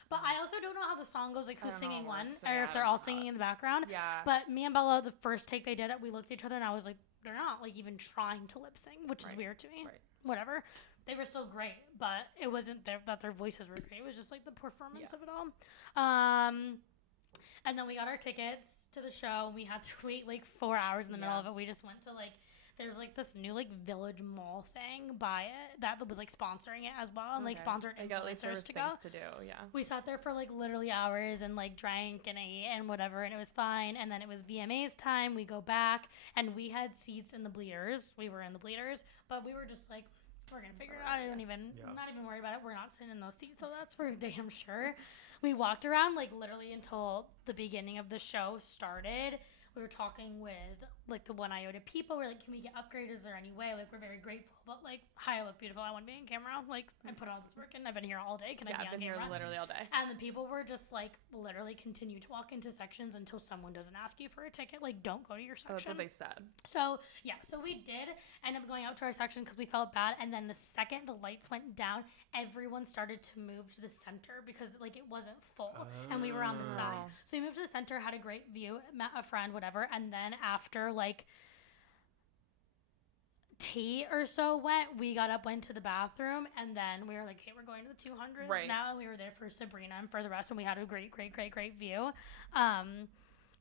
But I also don't know how the song goes, like who's singing one, or if they're all singing in the background. Yeah. But me and Bella, the first take they did it, we looked at each other and I was like, they're not like even trying to lip sync, which is weird to me. Right. Whatever. They were so great, but it wasn't that their voices were great. It was just like the performance of it all. And then we got our tickets to the show. We had to wait like 4 hours in the middle of it. We just went to like, there's like this new like Village Mall thing by it that was like sponsoring it as well and like sponsored influencers to go. We sat there for like literally hours and like drank and ate and whatever, and it was fine. And then it was VMAs time. We go back and we had seats in the bleeders. We were in the bleeders, but we were just like, we're gonna figure it out. I'm not even worried about it. We're not sitting in those seats, so that's for damn sure. We walked around like literally until the beginning of the show started. We were talking with like the 1 Iota people. We're like, can we get upgraded? Is there any way? Like, we're very grateful, but like, hi, I look beautiful. I want to be on camera. Like, I put all this work in. I've been here all day. Can I be on camera? I've been here literally all day. And the people were just like, literally continue to walk into sections until someone doesn't ask you for a ticket. Like, don't go to your section. Oh, that's what they said. So yeah, so we did end up going out to our section because we felt bad. And then the second the lights went down, everyone started to move to the center because like it wasn't full and we were on the side. So we moved to the center, had a great view, met a friend, whatever. And then after like Tate or so we got up, went to the bathroom, and then we were like, hey, we're going to the 200s now. And we were there for Sabrina and for the rest, and we had a great view.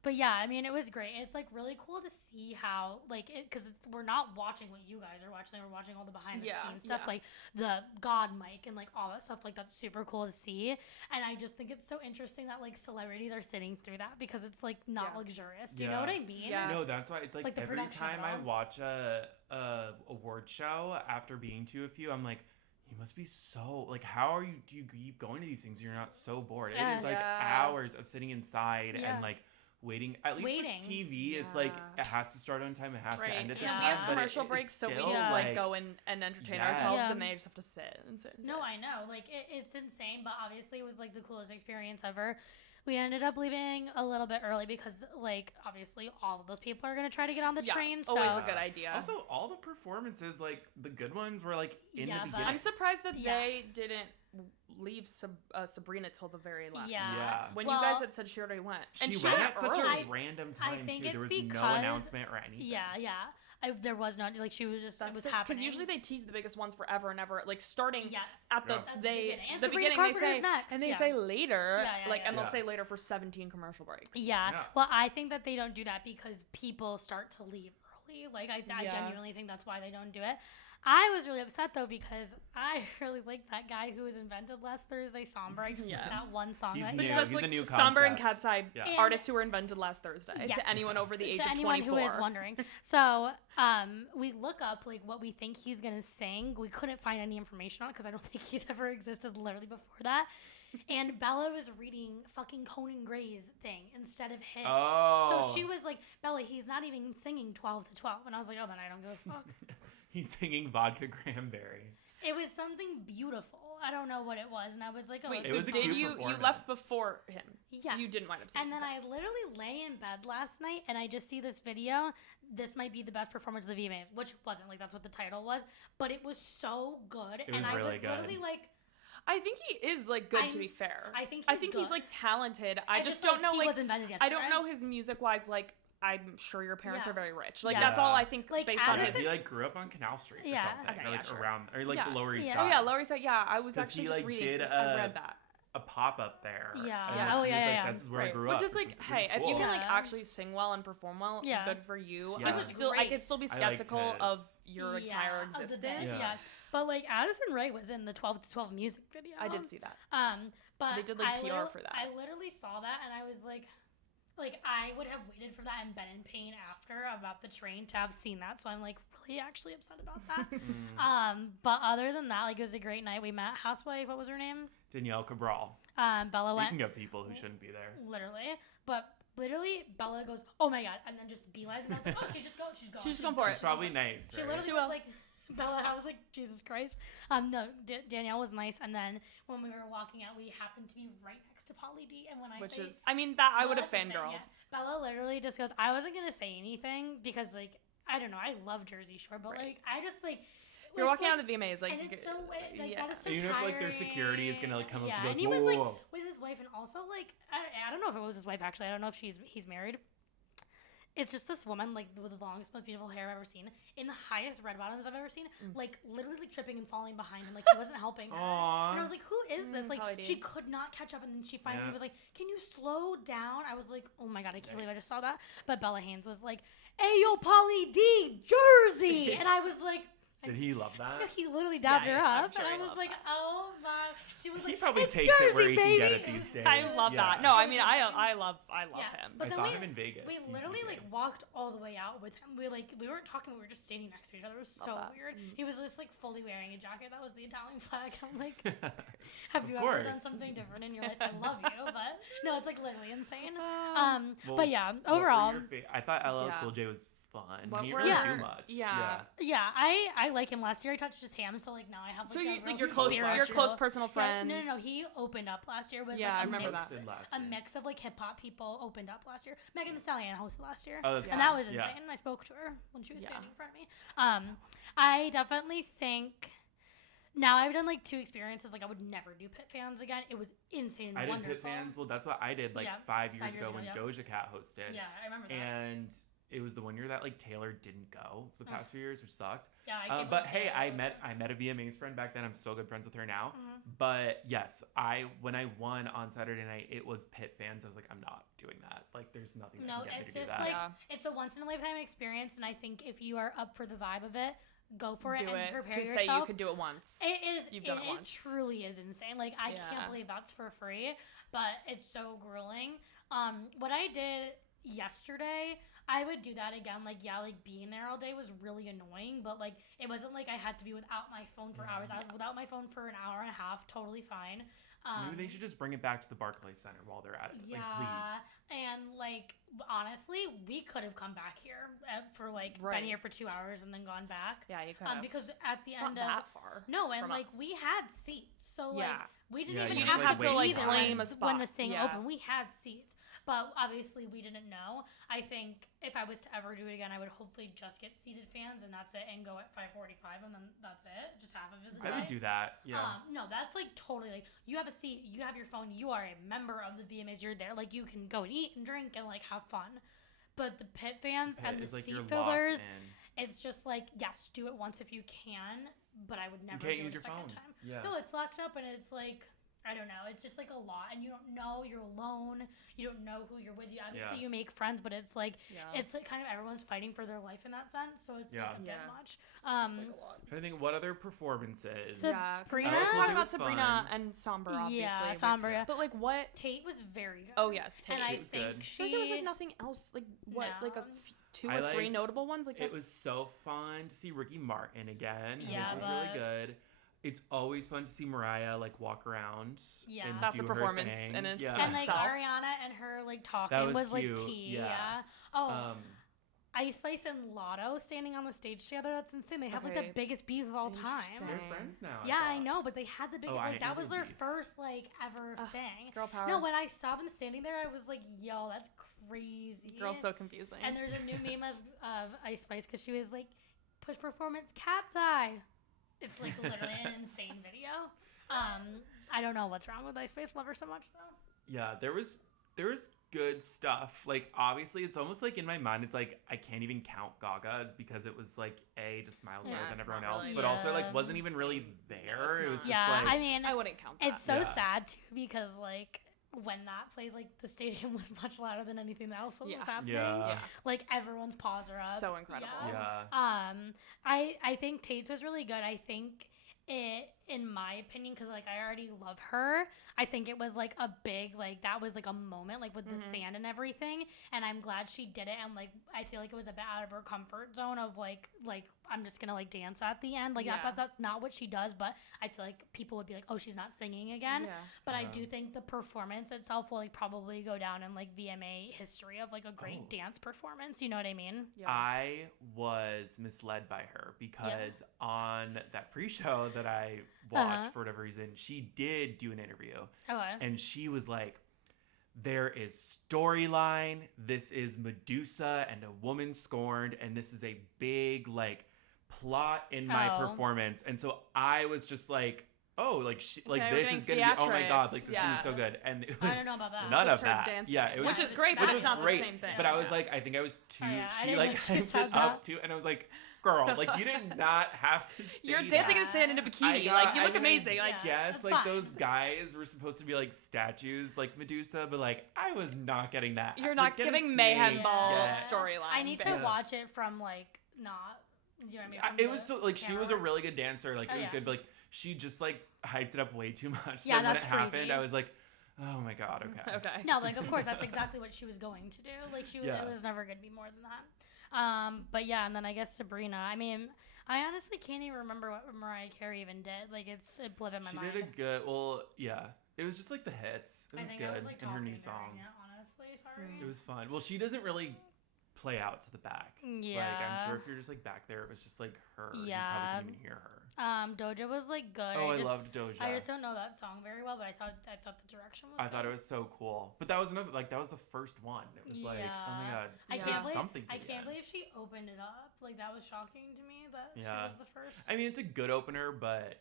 But yeah, I mean, it was great. It's like really cool to see how like it, because we're not watching what you guys are watching. We're watching all the behind the scenes stuff, like the God mic and like all that stuff. Like that's super cool to see. And I just think it's so interesting that like celebrities are sitting through that because it's like not luxurious. Do you know what I mean? Yeah. No, that's why it's like every time I watch a award show after being to a few, I'm like, you must be so like, how do you keep going to these things? You're not so bored. It is like hours of sitting inside and like waiting. At least with TV, it's like it has to start on time, it has to end at this time. We have commercial breaks, so we just like go and entertain ourselves, and they just have to sit and sit. No, I know, like it's insane, but obviously it was like the coolest experience ever. We ended up leaving a little bit early because, like, obviously all of those people are going to try to get on the train. So. Always a good idea. Also, all the performances, like, the good ones were, like, in the beginning. I'm surprised that they didn't, leave Sabrina till the very last Yeah. minute. Yeah. When you guys had said she already went. She And went at such early. a random I time, think too. There it's was no because- announcement or anything. Yeah. There was not, like, she was just, it was happening. Because usually they tease the biggest ones forever and ever, like, starting Yes. at the, Yeah. At they, And the Sabrina beginning, they Carpenter's say, next. and they Yeah. say later, Yeah. and they'll Yeah. say later for 17 commercial breaks. Yeah. Yeah. Well, I think that they don't do that because people start to leave early. Like, I Yeah. genuinely think that's why they don't do it. I was really upset, though, because I really liked that guy who was invented last Thursday, Somber. I just like that one song. He's that new. he That's does. He's a like new Somber and concept. Cat's Eye Yeah. artists who were invented last Thursday Yes. to anyone over the age to of anyone 24. who is wondering. So, we look up like what we think he's gonna sing. We couldn't find any information on it because I don't think he's ever existed literally before that. And Bella was reading fucking Conan Gray's thing instead of his. Oh. So she was like, Bella, he's not even singing 12 to 12. And I was like, oh, then I don't give a fuck. He's singing Vodka Cranberry. It was something beautiful. I don't know what it was. And I was like, oh, Wait, It so was a did cute you performance. left before him? yes. You didn't wind up seeing And then I literally lay in bed last night and I just see this video. This might be the best performance of the VMAs, which wasn't. Like, that's what the title was. But it was so good. It was and really I was literally good. like, I think he is like good to be fair. I think he's good. like talented. I just like, don't know he like was invented yesterday. I don't know his music wise. Like I'm sure your parents Yeah. are very rich. Like Yeah. that's all I think Like, based on Yeah, his. he like grew up on Canal Street or Yeah. something, Okay, or like yeah, sure. around, or like Yeah. the Lower East Yeah. Side. Oh yeah, Lower East Side. Yeah, I was 'Cause actually he, just like, reading. did I read that. a pop up there. Yeah. And, Yeah. like, Oh, he yeah, was yeah, like, yeah. This is where I Right. grew Which up. is like, This is hey, if you cool. can like Yeah. actually sing well and perform well, Yeah. good for you. Yeah. I It would was still, I great. could still be I liked skeptical his. of your entire of the existence. band, Yeah. But like Addison Rae was in the 12 to 12 music video. I did see that. But They did, like, I PR for that. I literally saw that and I was like I would have waited for that and been in pain after about the train to have seen that. So I'm like really actually upset about that. But other than that, like it was a great night. We met housewife. What was her name? Danielle Cabral. Bella went. Speaking of people who shouldn't be there. Literally, but literally Bella goes, oh my god, and then just beelines and I was like, oh, she's just going. She's just going for it. It's probably nice. She right? literally She was will. like, Bella, I was like, Jesus Christ. No, Danielle was nice. And then when we were walking out, we happened to be right next to Polly D. And when I Which say, is, I mean, that I would have that's insane, fangirled. yeah. Bella literally just goes, I wasn't going to say anything because, like, I don't know. I love Jersey Shore, but, Right. like, I just, like, You're it's, walking like, out of the VMAs, like, and it's so, like, yeah. that is so Even if like their tiring. security is gonna like come up Yeah, to go, and he was like whoa. with his wife, and also like I don't know if it was his wife actually. I don't know if he's married. It's just this woman like with the longest, most beautiful hair I've ever seen, in the highest red bottoms I've ever seen, like literally like, tripping and falling behind him, like he wasn't helping her. Aww. And I was like, who is this? Like Polly D. she could not catch up, and then she finally Yeah. was like, can you slow down? I was like, oh my god, I can't believe I Nice. just saw that. But Bella Haynes was like, Ayo, Polly D, Jersey, and I was like. Did he love that? No, he literally dabbed her I'm up, sure and he I was loved like, that. "Oh my!" She was He like, probably "It's takes Jersey, it where he baby." can get it these days. I love Yeah. that. No, I mean, I love Yeah. him. But I then saw we- him in Vegas. We He literally DJ'd. like walked all the way out with him. We weren't talking. We were just standing next to each other. It was so Love that. weird. He was just like fully wearing a jacket that was the Italian flag. I'm like, have Of you ever done course. something different in your life? I love you, but no, it's like literally insane. Well, But yeah, what were overall, your I thought LL Yeah. Cool J was fun. What He were- didn't really Yeah. do much. Yeah. yeah, I like him. Last year I touched his ham, so like now I have like So a you, real like, your close, spiritual- your close personal Yeah, friend. no. He opened up last year. Was Yeah, like I a remember mix, that. Last a year. mix of like hip hop people opened up last year. Megan Thee Stallion hosted last year, Oh, that's and cool. that was Yeah. insane. I spoke to her when she was Yeah. standing in front of me. I definitely think now I've done like 2 experiences. Like I would never do Pit Fans again. It was insane and I did wonderful. Pit Fans. Well, that's what I did like Yeah, 5 years 5 years ago ago, when yeah. Doja Cat hosted. Yeah, I remember that. And it was the one year that like Taylor didn't go for the past few years, which sucked. yeah, I can't But believe hey, Taylor I was met a VMAs friend back then. I'm still good friends with her now. Mhm. But yes, when I won on Saturday night, it was Pit Fans. I was like, I'm not doing that. Like, there's nothing that No, can get me it's to do just that. like Yeah. it's a once in a lifetime experience, and I think if you are up for the vibe of it, go for it do and it prepare to yourself. say you could do it once. It is. You've done it It once. truly is insane. Like I Yeah. can't believe that's for free, but it's so grueling. What I did yesterday, I would do that again. Like like being there all day was really annoying, but like it wasn't like I had to be without my phone for hours. I was without my phone for an hour and a half, totally fine. Maybe they should just bring it back to the Barclays Center while they're at it. Yeah, Like, please. and like honestly, we could have come back here for like Right. been here for 2 hours and then gone back. Yeah, you could have. Because at the It's end not of that far. no, and from like us. we had seats, so like Yeah. we didn't Yeah, even you have didn't have to to, like, be there claim a when spot. the thing Yeah. opened. We had seats, but obviously we didn't know. I think if I was to ever do it again, I would hopefully just get seated fans and that's it, and go at 5:45 and then that's it, just half of it. I would do that. Yeah. No, that's like totally like you have a seat, you have your phone, you are a member of the VMAs, you're there, like you can go and eat and drink and like have fun. But the pit fans and the seat fillers, it's just like, yes, do it once if you can, but I would never do it a second time. Yeah. No, it's locked up and it's like, I don't know. It's just like a lot, and you don't know. You're alone. You don't know who you're with. You obviously you make friends, but it's like it's like kind of everyone's fighting for their life in that sense. So it's like a bit much. It's like a lot. I think what other performances? Sabrina. We're talking about Sabrina and Somber, obviously. Yeah, Somber. But like what? Tate was very good. Oh yes, Tate. And I was think good. I think there was like nothing else. Like what? No. Like two or three notable ones. Like it was so fun to see Ricky Martin again. Yeah, this was really good. It's always fun to see Mariah like walk around. Yeah, and that's do a her performance, thing. and it's and like Ariana and her like talking was like tea. Yeah. Oh. Ice Spice and Lotto standing on the stage together. That's insane. They have like the biggest beef of all time. They're friends now. Yeah, I know, but they had the biggest. Like that was their beef. first like ever thing. Girl power. No, when I saw them standing there, I was like, "Yo, that's crazy." Girl, so confusing. And there's a new meme of Ice Spice because she was like, "Push performance, cat's eye." It's like literally an insane video. I don't know what's wrong with Ice Spice. Love her so much though. Yeah, there was good stuff. Like obviously, it's almost like in my mind, it's like I can't even count Gaga's because it was like just miles better than everyone else, really, but also like wasn't even really there. It was just like I mean, I wouldn't count that. It's so sad too because like when that plays, like the stadium was much louder than anything else that was happening. Yeah. Like everyone's paws are up. So incredible. Yeah. I think Tate's was really good. I think it, in my opinion, because like I already love her, I think it was like a big, like that was like a moment like with the sand and everything, and I'm glad she did it. And like I feel like it was a bit out of her comfort zone of like I'm just gonna like dance at the end, like that's not what she does, but I feel like people would be like, oh, she's not singing again. But I do think the performance itself will like probably go down in like VMA history of like a great dance performance, you know what I mean? I was misled by her because on that pre-show that I watched for whatever reason, she did do an interview. And she was like, there is storyline, this is Medusa and a woman scorned, and this is a big like plot in my performance. And so I was just like, oh, like this is gonna be, oh my god, like this is gonna be so good. And it was I don't know about that. none of that. Dancing. Yeah, it was which is great, but it's not great. the same thing. But I was like, I think I was too. She like hyped it that. up too, and I was like, girl, like you did not have to say You're dancing in the sand in a bikini. Like you look amazing. Like yes, like those guys were supposed to be like statues, like Medusa, but like I was not getting that. You're not giving Mayhem Ball storyline. I need to watch it from like not. You know what I mean? It was so like she was a really good dancer. Like it was good, but like she just like hyped it up way too much. Yeah, then when it that's crazy. happened, I was like, oh my god, okay. Okay. No, like of course that's exactly what she was going to do. Like she was, it was never going to be more than that. But yeah, and then I guess Sabrina. I mean, I honestly can't even remember what Mariah Carey even did. Like it blew in my mind. She did a good. Well, yeah, it was just like the hits. It was good. I was, like, and her new talking song. during it, honestly, sorry. It was fun. Well, she doesn't really play out to the back. Yeah. Like I'm sure if you're just like back there, it was just like her. You probably couldn't even hear her. Doja was like good. Oh, I loved Doja. I just don't know that song very well, but I thought the direction was. I thought it was so cool, but that was another that was the first one. It was like, oh my god, I can't believe she opened it up. Like that was shocking to me that she was the first. I mean, it's a good opener, but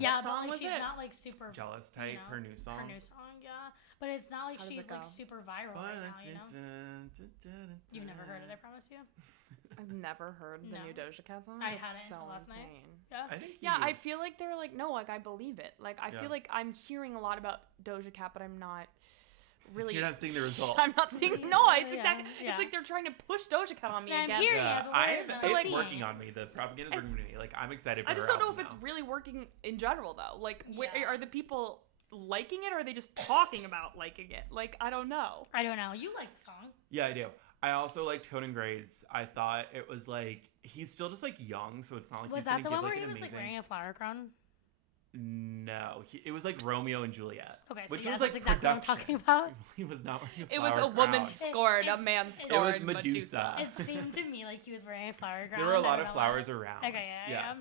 yeah, but like she's not like super jealous type. Her new song. But it's not like she's like super viral right now. You know. You've never heard it, I promise you. I've never heard the new Doja Cat song. I hadn't until last night. Yeah. I feel like they're like, no, like I believe it. Like I feel like I'm hearing a lot about Doja Cat, but I'm not really. You're not seeing the results. I'm not seeing. No, it's exactly. It's like they're trying to push Doja Cat on me again. I'm hearing it, but it's working on me. The propaganda is working on me. Like I'm excited. I just don't know if it's really working in general though. Like, are the people liking it, or are they just talking about liking it? Like, I don't know. You like the song? Yeah, I do. I also liked Conan Gray's. I thought it was like he's still just like young, so it's not like was he's that gonna the give one like where an he was amazing. Like wearing a flower crown? No, it was like Romeo and Juliet. Okay, so which yeah, was that's like exactly production. what I'm talking about. He was not wearing a It flower was a crown. woman scorned, a man scorned. It was Medusa. It seemed to me like he was wearing a flower crown. There were a lot of flowers around. Okay, yeah.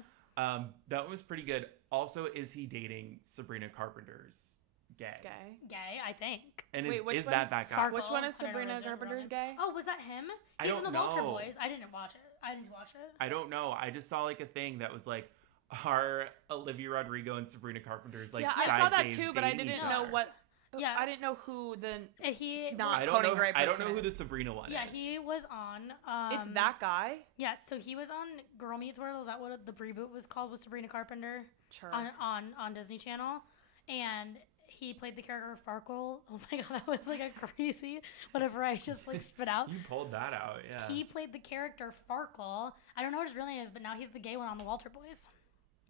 That one was pretty good. Also, is he dating Sabrina Carpenter's gay. Gay, I think. And Wait, which is one's that guy? Farkle? Which one is I don't know, Sabrina is it Carpenter's Roman? gay? Oh, was that him? I He's don't in the Walter know. Boys. I didn't watch it. I don't know. I just saw like a thing that was like, are Olivia Rodrigo and Sabrina Carpenter's like yeah, side I saw that phase too, but I dating didn't each know other? what. Yes. I didn't know who the He not I don't Conan know. Gray I don't know person who is. the Sabrina one Yeah, is. he was on. It's that guy. Yeah, so he was on Girl Meets World. Is that what the reboot was called? Was Sabrina Carpenter Sure. on Disney Channel, and he played the character Farkle. Oh my god, that was like a crazy whatever I just like spit out. You pulled that out, yeah. He played the character Farkle. I don't know what his real name is, but now he's the gay one on the Walter Boys.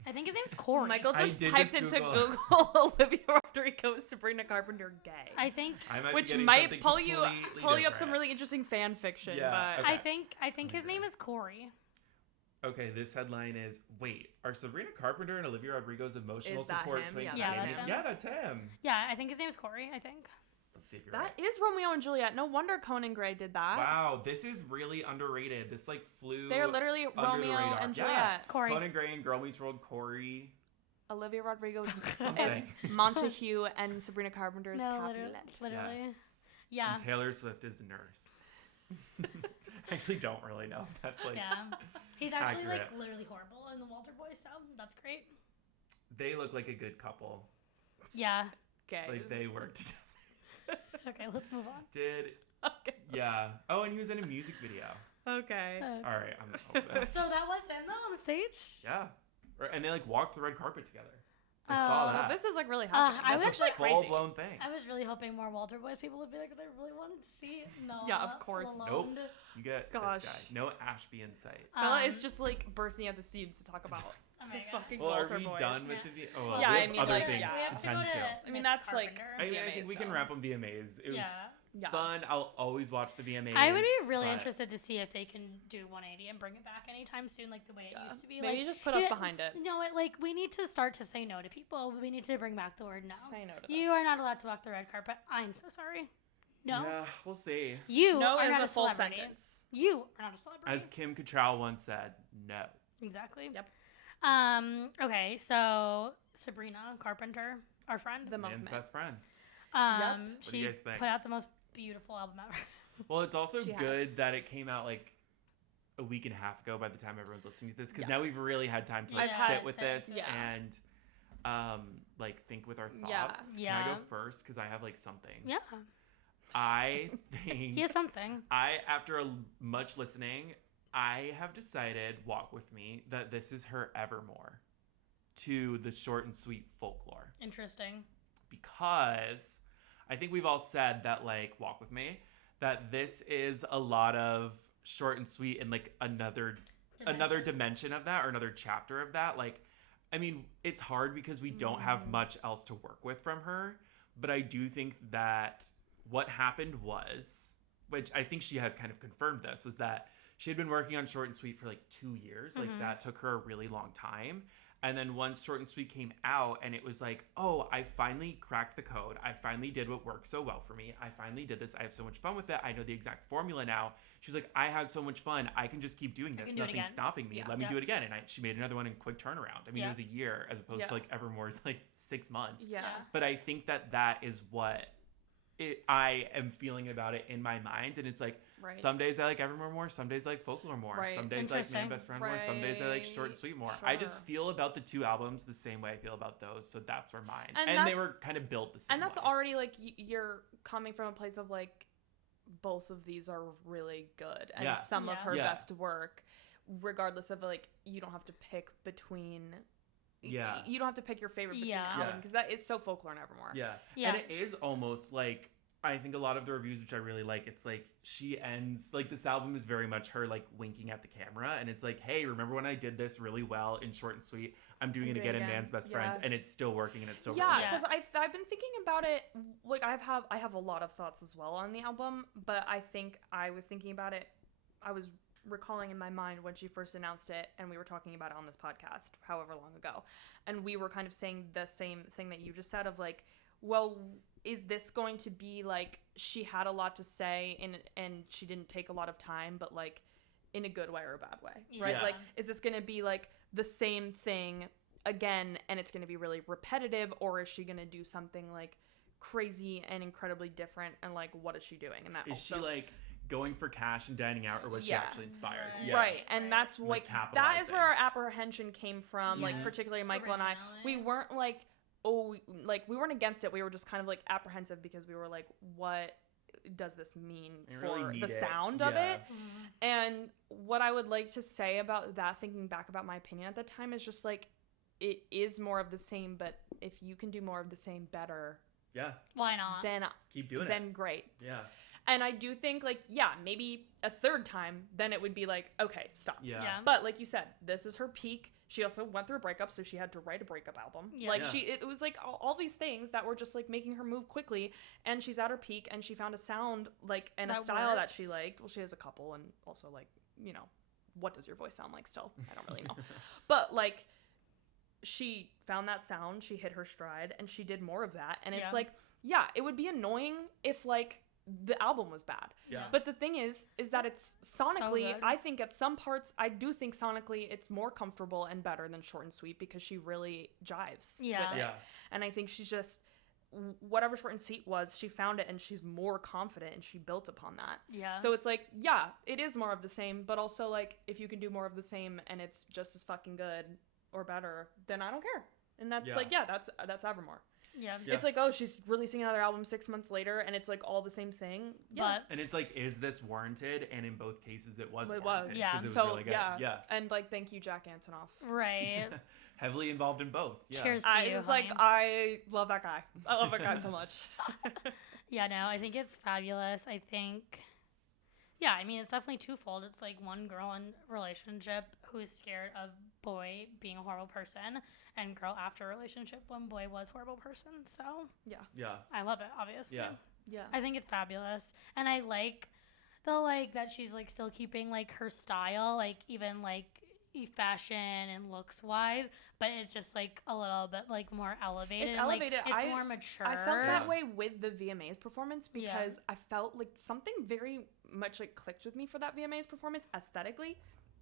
I think his name's Corey. Michael I just did typed just into Google. Google Olivia Rodrigo, Sabrina Carpenter, gay. I think. I Which be might getting pull you completely up some different. really interesting fan fiction. Yeah, But okay. I think his me name go. is Corey. Okay, this headline is, wait, are Sabrina Carpenter and Olivia Rodrigo's emotional Is that support him? twins Yeah, that's dating? him. Yeah, that's him. Yeah, I think his name is Corey. I think. Let's see if you're that right. is Romeo and Juliet. No wonder Conan Gray did that. Wow, this is really underrated. This like flew They're literally under the Romeo radar. and Yeah. Juliet. Corey. Conan Gray and Girl Meets World, Corey. Olivia Rodrigo is Something. Montague and Sabrina Carpenter is No, Capulet. literally. Yes. Yeah. And Taylor Swift is Nurse. I actually don't really know if that's like. Yeah. He's actually like accurate. literally horrible in the Walter Boys, so that's great. They look like a good couple. Yeah. Gays. Like they work together. Okay, let's move on. Did Okay. yeah. Oh, and he was in a music video. Okay. All right, I'm over this. So that was him though on the stage? Yeah. And they like walked the red carpet together. I Oh. saw So that. this is like really happening. I That's was actually like- crazy. Full blown thing. I was really hoping more Walter Boys people would be like, they really wanted to see Noah. Yeah, of course. alone. Nope. You get Gosh. this guy. No Ashby in sight. Bella is just like bursting at the seams to talk about oh the my God. fucking Well, Walter are we Boys. done with the? Oh, well, Yeah, we I have mean, other like, things yeah. We have to to go tend to. to I mean, Miss that's, like, Carpenter. I VMAs, think we can though. wrap on VMAs. It was Yeah. fun. I'll always watch the VMAs. I would be really but interested to see if they can do 180 and bring it back anytime soon, like the way it used to be. Maybe like, just put us yeah, behind it. You know what? Like, we need to start to say no to people. We need to bring back the word no. Say no to You this. are not allowed to walk the red carpet. I'm so sorry. No. Yeah, we'll see. You No are is not a a full celebrity. sentence. You are not a celebrity. As Kim Cattrall once said, no. Exactly. Yep. Okay, so Sabrina Carpenter, our friend. The Man's moment. best friend. Yep. What do you She guys think? put out the most beautiful album ever. Well, it's also She good has. that it came out like a week and a half ago by the time everyone's listening to this, because Yeah. now we've really had time to Yeah. like I've sit had with to this sit. Yeah. and like think with our Yeah. thoughts. Can I Yeah. go first? Because I have like something. Yeah, I think he has something. after much listening, I have decided, walk with me, that this is her evermore to the short and sweet folklore. Interesting. Because I think we've all said that, like, walk with me, that this is a lot of short and sweet and like another dimension of that, or another chapter of that. Like, I mean, it's hard because we don't have much else to work with from her, but I do think that what happened was, which I think she has kind of confirmed this, was that she had been working on Short and Sweet for like 2 years. Like, that took her a really long time. And then once Short and Sweet came out and it was like, oh, I finally cracked the code. I finally did what worked so well for me. I finally did this. I have so much fun with it. I know the exact formula now. She was like, I had so much fun. I can just keep doing this. can do it Nothing's again. stopping me. Yeah. Let me Yeah. do it again. And she made another one in quick turnaround. I mean, Yeah. it was a year as opposed to Yeah. like Evermore's like 6 months. Yeah. But I think that is what I am feeling about it in my mind. And it's like, Right. some days I like Evermore more, some days I like Folklore more, Right. some days I like Man Interesting. Best Friend more, some days I like Short and Sweet more. I just Sure. feel about the two albums the same way I feel about those, so that's where mine. And And they that's- were kind of built the same And that's way. already like you're coming from a place of like both of these are really good, and Yeah. some of Yeah. her Yeah. best work, regardless of like you don't have to pick between. Yeah. You don't have to pick your favorite between Yeah. the album Yeah. because that is so Folklore and Evermore. Yeah. Yeah. And it is almost like, I think a lot of the reviews, which I really like, it's like she ends, like this album is very much her like winking at the camera, and it's like, hey, remember when I did this really well in Short and Sweet? I'm doing it again in Man's Best Friend, Yeah. and it's still working, and it's so Yeah, really Yeah. because I've been thinking about it. Like I have a lot of thoughts as well on the album, but I think I was thinking about it. I was recalling in my mind when she first announced it, and we were talking about it on this podcast, however long ago, and we were kind of saying the same thing that you just said of like, well, is this going to be like she had a lot to say and she didn't take a lot of time, but like in a good way or a bad way, right? Yeah. Like, is this going to be like the same thing again and it's going to be really repetitive, or is she going to do something like crazy and incredibly different, and like what is she doing? And that is also, she like going for cash and dining out, or was she actually inspired? Right. Yeah. Right, and that's like that is where our apprehension came from. Yes. Like particularly Michael and I, we Originally. weren't like we weren't against it. We were just kind of like apprehensive because we were like, what does this mean You for really need the it. sound of Yeah. it? And what I would like to say about that, thinking back about my opinion at the time, is just like it is more of the same. But if you can do more of the same better, Yeah. Why not? then Keep doing it. then great. Yeah. And I do think, like, yeah, maybe a third time, then it would be like, okay, stop. Yeah. Yeah. But like you said, this is her peak. She also went through a breakup, so she had to write a breakup album. Yeah. Like, Yeah. it was like all these things that were just like making her move quickly. And she's at her peak, and she found a sound, like, and a That style that works. she liked. Well, she has a couple, and also, like, you know, what does your voice sound like still? I don't really know. But, like, she found that sound, she hit her stride, and she did more of that. And it's Yeah. like, yeah, it would be annoying if, like, the album was bad. Yeah. But the thing is that it's sonically, good. I think at some parts, I do think sonically it's more comfortable and better than Short and Sweet because she really jives Yeah. with it. Yeah. And I think she's just, whatever Short and Sweet was, she found it and she's more confident and she built upon that. Yeah. So it's like, yeah, it is more of the same, but also like, if you can do more of the same and it's just as fucking good or better, then I don't care. And that's Yeah. like, yeah, that's Evermore. yeah. Yeah. It's like, oh, she's releasing another album 6 months later, and it's like all the same thing. Yeah, But And it's like, is this warranted? And in both cases, it was it warranted. was. Yeah. 'cause it was So really good. yeah, Yeah. and like, thank you, Jack Antonoff. right. Heavily involved in both. Yeah. Cheers to I you. was like, honey. I love that guy. I love that guy so much. Yeah, no, I think it's fabulous. I think, yeah, I mean, it's definitely twofold. It's like one girl in a relationship who is scared of boy being a horrible person, and girl after a relationship when boy was a horrible person. So Yeah. I love it, obviously. Yeah. Yeah, I think it's fabulous. And I like the, like, that she's, like, still keeping, like, her style, like, even, like, fashion and looks wise, but it's just like a little bit like more elevated. It's and, like, elevated. it's I- more mature. I felt that Yeah. way with the VMAs performance Yeah. because I felt like something very much like clicked with me for that VMAs performance aesthetically,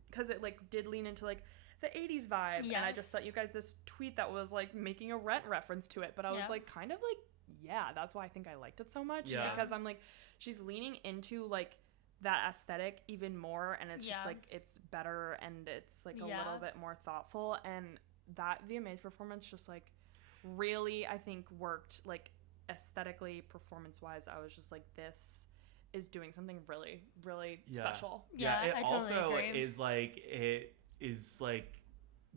because it like did lean into like the 80s vibe. And I just Yes. sent you guys this tweet that was like making a Rent reference to it, but I was Yeah. like kind of like, yeah, that's why I think I liked it so much. Yeah. Because I'm like, she's leaning into like that aesthetic even more, and it's Yeah. just like it's better and it's like a Yeah. little bit more thoughtful. And that VMAs performance just like really, I think, worked like aesthetically, performance wise. I was just like, this is doing something really, really Yeah. special. Yeah, it I totally also agree. is like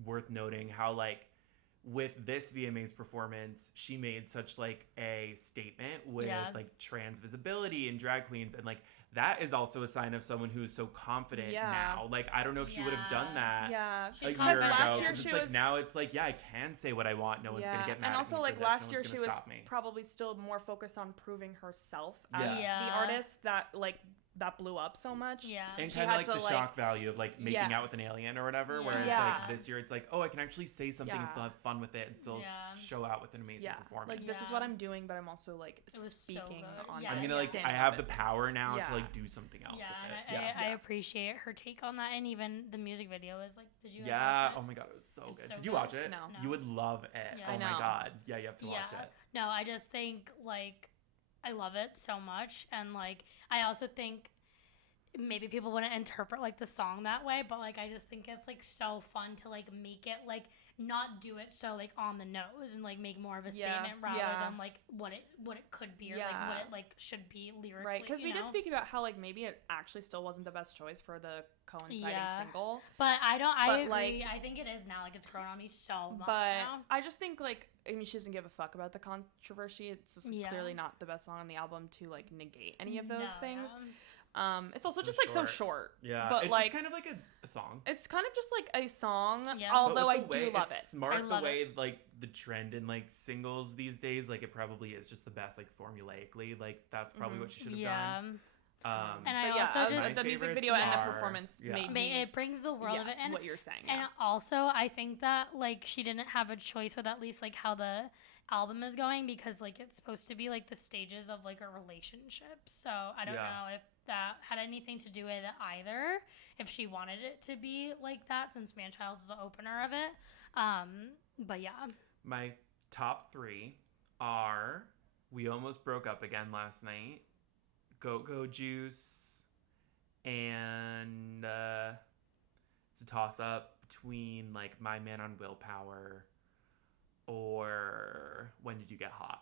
worth noting how like with this VMAs performance, she made such like a statement with Yeah. like trans visibility and drag queens, and like that is also a sign of someone who's so confident Yeah. now. Like I don't know if she would have done that Yeah. She's a confident. year Last ago. year 'Cause she it's like was- now it's like, yeah, I can say what I want. No one's gonna get mad and at also me like for this. last No year one's she gonna was stop me. probably still more focused on proving herself as Yeah. the artist that like that blew up so much. Yeah. And She kind of had like to, the like- shock value of like making Yeah. out with an alien or whatever. Yeah. Whereas Yeah. like this year it's like, oh, I can actually say something and still Yeah. have fun with it and still Yeah. show out with an amazing Yeah, performance. like this is Yeah. what I'm doing, but I'm also like It was so speaking good. on. Yeah, I'm this gonna like standing I on have the business. power now Yeah. to like do something else Yeah, with it. and I Yeah. appreciate her take on that, and even the music video is like, did you guys Yeah. watch it? Oh my god, it was so It's good. so Did you good. watch it? No. You would love it. Yeah. Oh I my know. god. Yeah, you have to watch it. No, I just think like I love it so much, and like I also think maybe people wouldn't interpret like the song that way, but like I just think it's like so fun to like make it like not do it so like on the nose and like make more of a Yeah, statement rather yeah. than like what it could be or like Yeah. what it like should be lyrically. Right, because we you did know? speak about how like maybe it actually still wasn't the best choice for the coinciding Yeah. single. But I But, agree. like- I think it is now. Like it's grown on me so much But now. I just think like, I mean, she doesn't give a fuck about the controversy. It's just Yeah. clearly not the best song on the album to like negate any of those No, things. yeah. It's also So just like so short. short. Yeah. But it's like just kind of like a song. it's kind of just like a song. Yeah. But Although I with the do way love it's it. smart I the love way like the trend in like singles these days, like it probably is just the best like formulaically. Like that's probably what she should have Yeah. done. And I But yeah, also my just the music favorites video and the are- performance yeah. made me it brings the world of it, and what you're saying. and Yeah. also I think that like she didn't have a choice with at least like how the album is going, because like it's supposed to be like the stages of like a relationship. So I don't Yeah. know if that had anything to do with it either, if she wanted it to be like that, since Manchild's the opener of it. But yeah. My top three are We Almost Broke Up Again Last Night, Go-Go Juice, and it's a toss-up between like My Man on Willpower or When Did You Get Hot,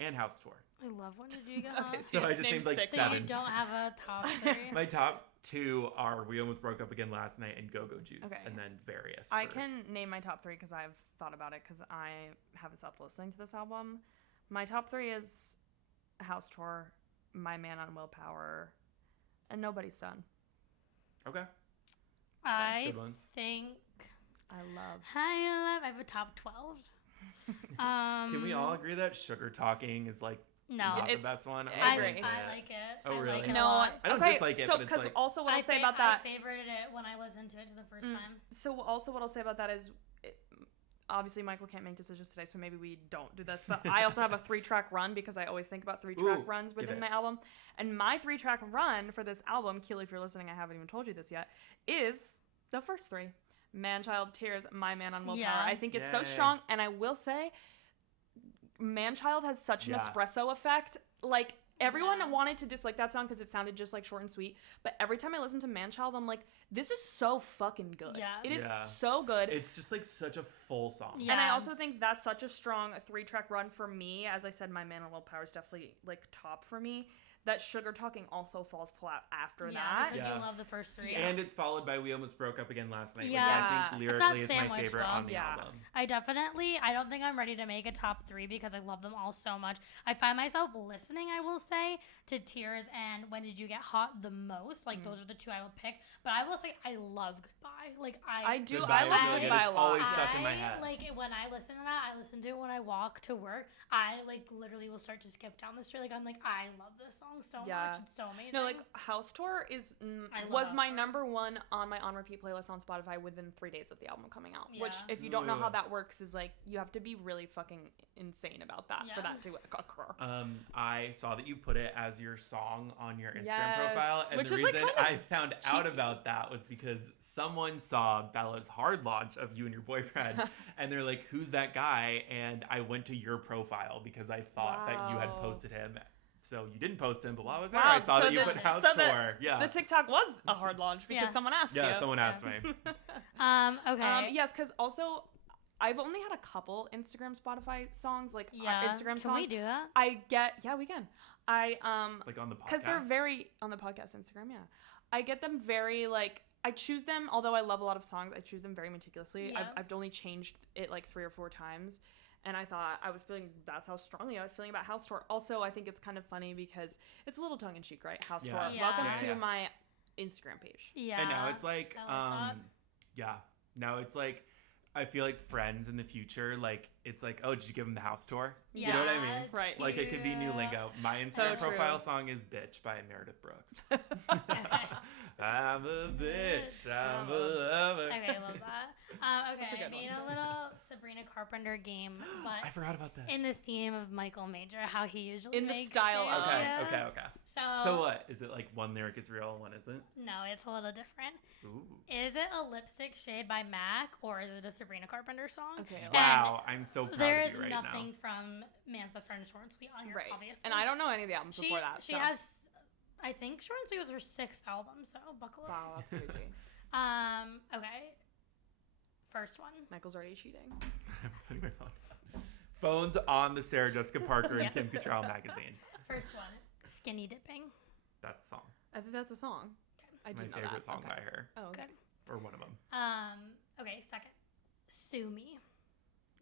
and House Tour. I love When Did You Get Okay, Hot? So I just named like six So you seven. don't have a top 3? My top 2 are We Almost Broke Up Again Last Night and Go-Go Juice, Okay. and then various. I can name my top 3 because I've thought about it because I haven't stopped listening to this album. My top 3 is House Tour, My Man on Willpower, and Nobody's Son. Okay. I Good ones. think I I have a top 12. Can we all agree that Sugar Talking is like No. not the It's- best one? I I agree. like like it. Oh, I really? Like it a No, lot. I don't okay, dislike it, so but it's because like- also what I'll say about that. I favorited it when I listened to it the first time. So also what I'll say about that is, obviously Michael can't make decisions today, so maybe we don't do this. But I also have a 3-track run because I always think about 3-track Ooh, runs give within it. my album. And my 3-track run for this album, Keely, if you're listening, I haven't even told you this yet, is the first 3: Man Child, Tears, My Man on Willpower. Yeah. I think it's so Yay. strong, and I will say, Man Child has such an Yeah. espresso effect. Like, everyone Yeah. wanted to dislike that song because it sounded just like short and sweet. But every time I listen to Man Child, I'm like, this is so fucking good. Yeah. It is Yeah. so good. It's just like such a full song. Yeah. And I also think that's such a strong 3-track run for me. As I said, My Man on Willpower is definitely like top for me. That Sugar Talking also falls flat after that. Because Yeah. you love the first 3. And it's followed by We Almost Broke Up Again Last Night, which Yeah. I think It's not lyrically is my sandwiched favorite well. on the Yeah. album. I don't think I'm ready to make a top 3 because I love them all so much. I find myself listening, I will say, to Tears and When Did You Get Hot the most. Like, those are the 2 I will pick. But I will say I love Goodbye. Like, I do. Goodbye I is like really good. Goodbye It's a lot. always stuck in my head. Like, when I listen to that, I listen to it when I walk to work. I, like, literally will start to skip down the street. Like, I'm like, I love this song so Yeah. much. It's so amazing. No, like House Tour is I love was House my Tour. number 1 on my on repeat playlist on Spotify within 3 days of the album coming out. Which, Yeah. if you don't know how Ooh. that works, is like you have to be really fucking insane about that for Yeah. that to occur. I saw that you put it as your song on your Instagram Yes, profile, and which the is, like, reason kind of I found out cheeky. about that was because someone saw Bella's hard launch of you and your boyfriend, and they're like, "Who's that guy?" And I went to your profile because I thought that you had Wow. posted him. So you didn't post him, but while I was there, Wow, I saw so that you the- put House so the- Tour. Yeah, The TikTok was a hard launch because Yeah. someone asked yeah. you. Someone asked me. Okay. Yes, because also I've only had a couple Instagram, Spotify songs, like Yeah. Instagram Can songs. we do that? We can. I Like on the podcast. because they're very on the podcast Instagram. Yeah, I get them very like I choose them. Although I love a lot of songs, I choose them very meticulously. Yeah. I've only changed it like 3 or 4 times. And I thought I was feeling that's how strongly I was feeling about House Tour. Also, I think it's kind of funny because it's a little tongue in cheek, right? House Yeah. Tour. Yeah. Welcome Yeah, to yeah. my Instagram page. Yeah. And now it's like, I like that. yeah. Now it's like, I feel like Friends in the future, like, it's like, oh, did you give them the house tour? You know what I mean? it's Right. Like, it could be new cute. lingo. My So Instagram true. profile song is Bitch by Meredith Brooks. I'm a bitch. I'm a lover. Okay, I love that. Okay, That's a I good made one. a little Sabrina Carpenter game, I but forgot about this. in the theme of Michael Major, how he usually In the makes style it. of- Okay, Yeah. okay. So, So what? Is it like one lyric is real and one isn't? no, it's a little different. Ooh. Is it a Lipstick Shade by MAC or is it a Sabrina Carpenter song? Okay. Wow, I'm so proud There of is you right nothing now. from Man's Best Friend Short and Sweet on here, Right. obviously. And I don't know any of the albums before that. She so. has, I think Short and Sweet was her 6th album, so buckle up. Wow, that's crazy. Okay. First one. Michael's already cheating. I'm putting my phone down. Phones on the Sarah Jessica Parker Yeah. and Kim Cattrall magazine. First one. Skinny Dipping. That's a song. I think that's a song. I It's do my know favorite that. song Okay. by her, Oh, okay. Okay. or one of them. Okay, second. Sue Me.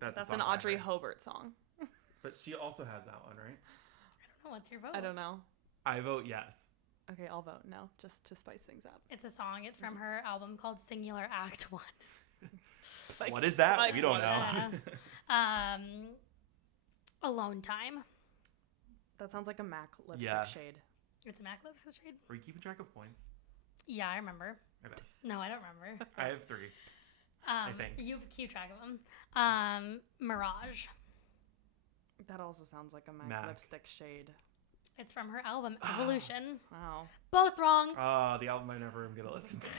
That's That's a song an by Audrey her. Hobart song. But she also has that one, right? I don't know. What's your vote? I don't know. I vote yes. Okay, I'll vote no, just to spice things up. It's a song. It's from her album called Singular Act 1. Like, What is that? like, We don't what know. is Alone Time. that sounds like a MAC lipstick Yeah. shade. It's Mac Lipstick Shade. Are you keeping track of points? Yeah, I remember. Okay. No, I don't remember. I have 3. think. You keep track of them. Mirage. That also sounds like a MAC, MAC. lipstick shade. It's from her album Evolution. Wow. Both wrong. Oh, the album I never am going to listen to.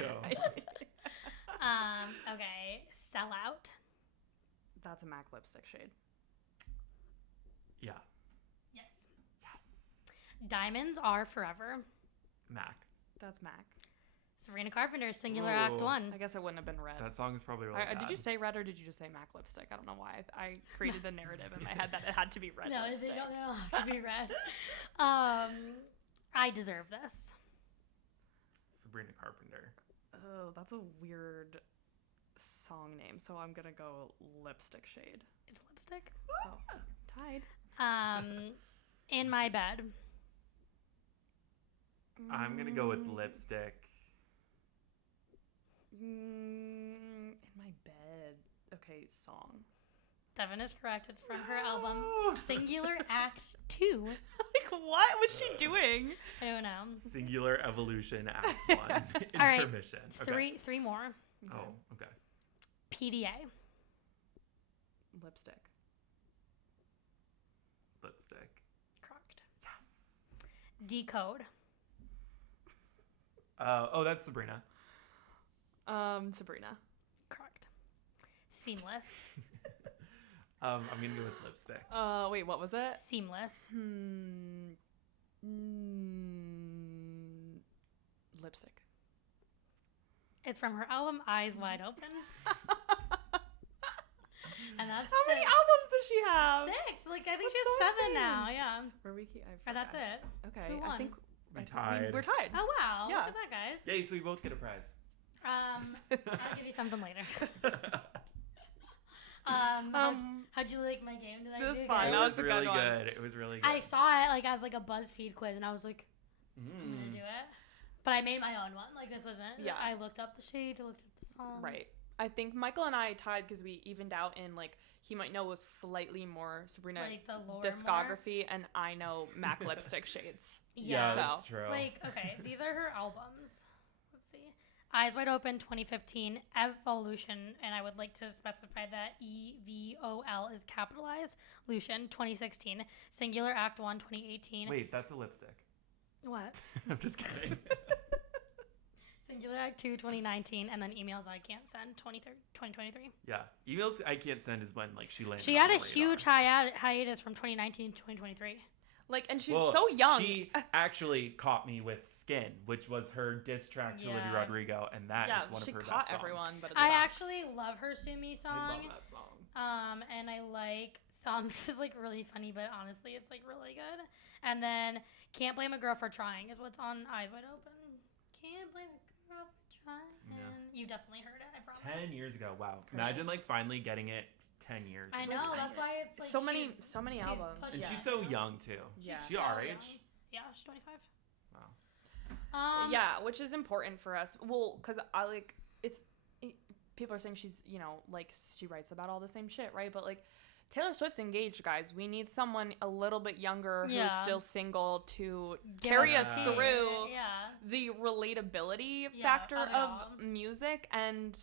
Okay. Sell Out. That's a MAC lipstick shade. Yeah. Yes. Diamonds Are Forever. Mac. That's Mac. Sabrina Carpenter, Singular Act Ooh. 1. I guess it wouldn't have been Red. That song is probably really bad. Did you say Red or did you just say Mac lipstick? I don't know why. I created the narrative in my head that it had to be red No, lipstick. they don't have to be red. I Deserve This. Sabrina Carpenter. Oh, that's a weird song name. So I'm going to go Lipstick Shade. It's lipstick. Oh, tied. In My Bed. I'm going to go with Lipstick. In My Bed. Okay, song. Devin is correct. It's from her album Singular Act 2. Like, what was she doing? I don't know. Singular Evolution Act 1. All right. Intermission. Okay. Three more. Oh, okay. PDA. Lipstick. Lipstick. Correct. Yes. Decode. Oh, that's Sabrina. Sabrina. Correct. Seamless. I'm gonna go with Lipstick. Wait, what was it? Seamless. Lipstick. It's from her album Eyes Wide Open. And that's How many albums does she have? 6. Like, I think That's she so has 7 insane. now. Yeah. Or Or that's it. Okay, Who won? I think We tied. we're tied. Oh, wow. Yeah. Look at that, guys. Yay, so we both get a prize. I'll give you something later. How'd you like my game? Did I It was do fun. good? It That was was a good really one. good. It was really good. I saw it like as like a BuzzFeed quiz, and I was like, I'm gonna do it. But I made my own one. Like this wasn't. Yeah. I looked up the shades. I looked up the songs. Right. I think Michael and I tied because we evened out in like he might know was slightly more Sabrina Like the lore discography, and I know Mac lipstick shades. Yeah, Yeah. that's So, true. Like okay, these are her albums. Let's see. Eyes Wide Open 2015, Evolution, and I would like to specify that EVOL is capitalized. Lucian 2016, Singular Act 1 2018. Wait, that's a lipstick. What? I'm just kidding. Singular Act 2 2019, and then Emails I Can't Send 2023. Yeah, emails I can't send is when like she landed. She on had a the radar. huge hiatus from 2019 to 2023. like, and she's Well, so young. She actually caught me with Skin, which was her diss track to Olivia Yeah. Rodrigo, and that is one she of her caught best songs. everyone, but it I sucks. actually love her Sue Me song. I love that song. And I like Thumbs is like really funny, but honestly, it's like really good. And then Can't Blame a Girl for Trying is what's on Eyes Wide Open. Can't blame a girl for trying. Yeah. You definitely heard it. I promise. 10 years ago. Wow. Crazy. Imagine like finally getting it 10 years I ago. know. That's why it's like so many she's albums. pushed And it, she's you so know? young too. Yeah. She our young. age? Yeah, she's 25. Wow. Yeah, which is important for us. Well, because I like people are saying she's like she writes about all the same shit, right? But like Taylor Swift's engaged, guys. We need someone a little bit younger who's Yeah. still single to Get carry us us tea. through Yeah. the relatability Yeah, factor of it of all. music. And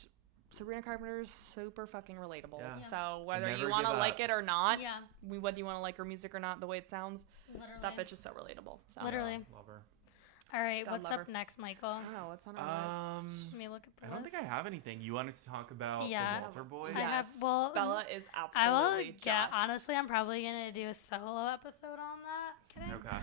Sabrina Carpenter is super fucking relatable. Yeah. Yeah. So whether Never you want to give like up. it or not, Yeah. whether you want to like her music or not, the way it sounds, Literally. that bitch is so relatable. So. Literally. Love her. All right. God, What's love up her. next, Michael? I don't know what's on our list. Let me look at the I don't think I list. have anything. You wanted to talk about Yeah. the Walter boys? I have- Yes. well, Bella is I will absolutely get. just. Honestly, I'm probably gonna do a solo episode on that. Kidding. Okay.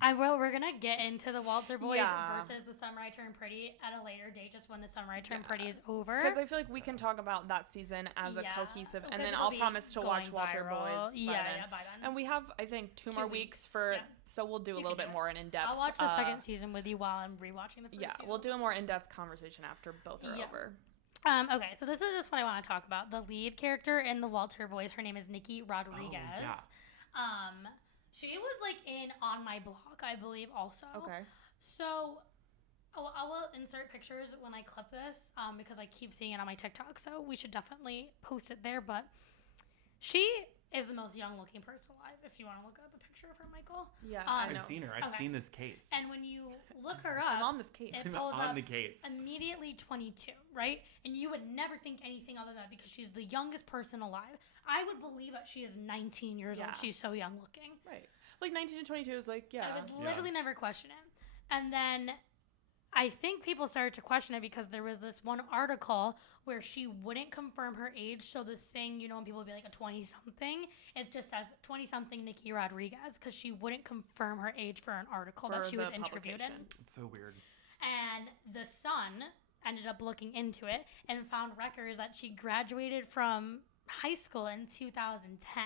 I will. We're gonna get into the Walter Boys Yeah. versus the Samurai Turn Pretty at a later date, just when the Samurai Turn Yeah. Pretty is over. Because I feel like we can talk about that season as a Yeah, cohesive, and because then it'll I'll be promise to watch going Walter viral. Boys. Yeah, by then. yeah, by then. And we have, I think, two 2 more weeks, weeks for, yeah. so we'll do a You little can bit do more an in-depth. I'll watch the second season with you while I'm rewatching the first Yeah, season. we'll do a more in-depth conversation after both are Yeah. over. Okay, so this is just what I want to talk about. The lead character in the Walter Boys, her name is Nikki Rodriguez. yeah. She was like in On My Block, I believe, also. Okay. So I will insert pictures when I clip this because I keep seeing it on my TikTok, so we should definitely post it there. But she is the most young-looking person alive, if you want to look at the picture of her, Michael. Yeah, I I know. I've seen her. I've Okay. seen this case. And when you look her I'm up, on this case. it I'm pulls on up the case. immediately 22, right? And you would never think anything other than that because she's the youngest person alive. I would believe that she is 19 years Yeah. old. She's so young looking. Right. Like 19 to 22 is like, yeah. I would literally never question it. And then I think people started to question it because there was this one article where she wouldn't confirm her age. So the thing, when people would be like a 20-something, it just says 20-something Nikki Rodriguez because she wouldn't confirm her age for an article that she was interviewed in. It's so weird. And the Sun ended up looking into it and found records that she graduated from high school in 2010.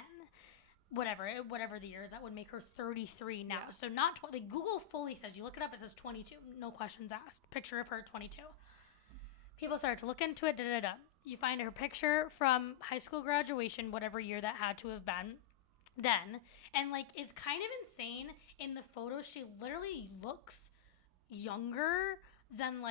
Whatever the year, that would make her 33 now. Yeah. So not Google fully says, you look it up, it says 22. No questions asked. Picture of her at 22. People started to look into it. You find her picture from high school graduation, whatever year that had to have been then. And it's kind of insane. In the photos, she literally looks younger than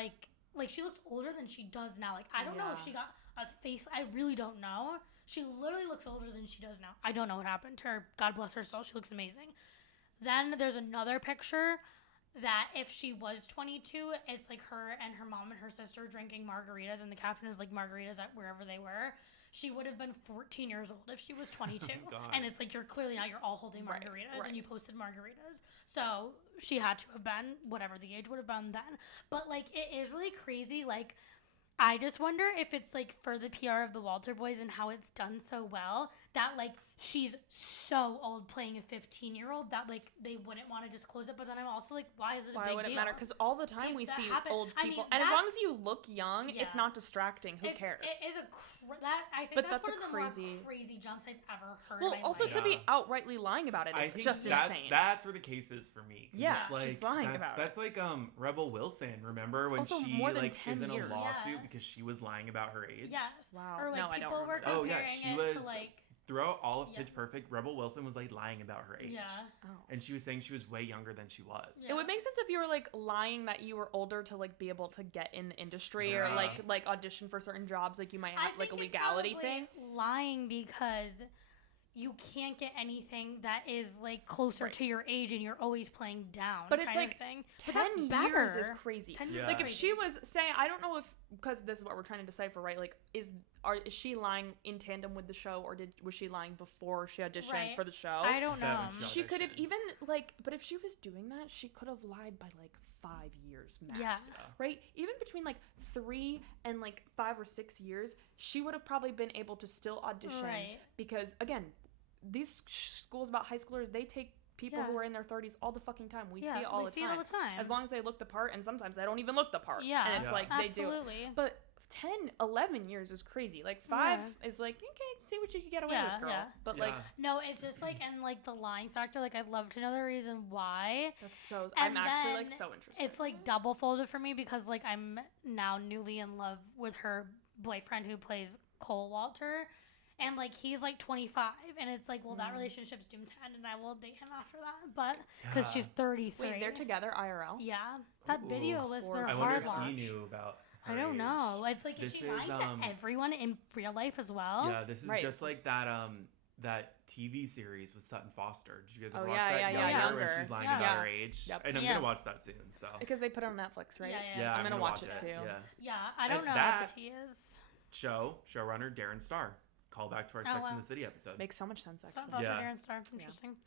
she looks older than she does now. I don't know if she got a face. I really don't know. She literally looks older than she does now. I don't know what happened to her. God bless her soul. She looks amazing. Then there's another picture that if she was 22, it's her and her mom and her sister drinking margaritas, and the caption is margaritas at wherever they were. She would have been 14 years old if she was 22. And it's you're clearly now you're all holding margaritas and you posted margaritas. So she had to have been whatever the age would have been then. But it is really crazy. I just wonder if it's for the PR of the Walter Boys and how it's done so well that she's so old playing a 15-year-old that they wouldn't want to disclose it. But then I'm also why is it a big deal? Why would it matter? Because all the time we see old people, and as long as you look young, it's not distracting. Who cares? It is I think that's one of the more crazy jumps I've ever heard. Well, also to be outrightly lying about it is just insane. That's where the case is for me. Yeah, it's she's lying about it. That's Rebel Wilson. Remember when also she more than is 10 in a years. lawsuit because she was lying about her age? Yes. Wow. Or no, I don't remember. Oh yeah, she was. Throughout all of Pitch Perfect, Rebel Wilson was lying about her age. Yeah. Oh. And she was saying she was way younger than she was. Yeah. It would make sense if you were lying that you were older to be able to get in the industry or audition for certain jobs. You might have a legality thing. Lying because you can't get anything that is closer to your age and you're always playing down. But it's kind of thing. 10 years is crazy. 10 years if she was saying, I don't know if, because this is what we're trying to decipher, right? Is she lying in tandem with the show, or was she lying before she auditioned for the show? I don't know. She could have even but if she was doing that, she could have lied by 5 years max. Yeah. Right? Even between 3 and 5 or 6 years, she would have probably been able to still audition. Right. Because again, these schools about high schoolers, they take people who are in their 30s all the fucking time. We see it all the time. As long as they look the part, and sometimes they don't even look the part. Yeah. And it's they do. Absolutely. But 10, 11 years is crazy. 5 is okay, see what you can get away with, girl. Yeah. But no, it's just and the lying factor, I'd love to know the reason why. That's so, and I'm actually so interested. It's double folded for me because I'm now newly in love with her boyfriend who plays Cole Walter. And he's 25, and it's well, that relationship's doomed to end, and I will date him after that. But because she's 33. Wait, they're together IRL? Yeah, that video was their I hard wonder launch. if he knew about her I don't age. know. It's is she lying to everyone in real life as well? Yeah, this is just that TV series with Sutton Foster. Did you guys ever watch that? Younger. When she's lying about her age. Yep. And I'm gonna watch that soon. So because they put it on Netflix, right? Yeah. I'm gonna watch it too. Yeah, I don't know what the tea is. Showrunner Darren Star. Call back to our Sex and the City episode. Makes so much sense, actually. Foster Darren Star. Interesting.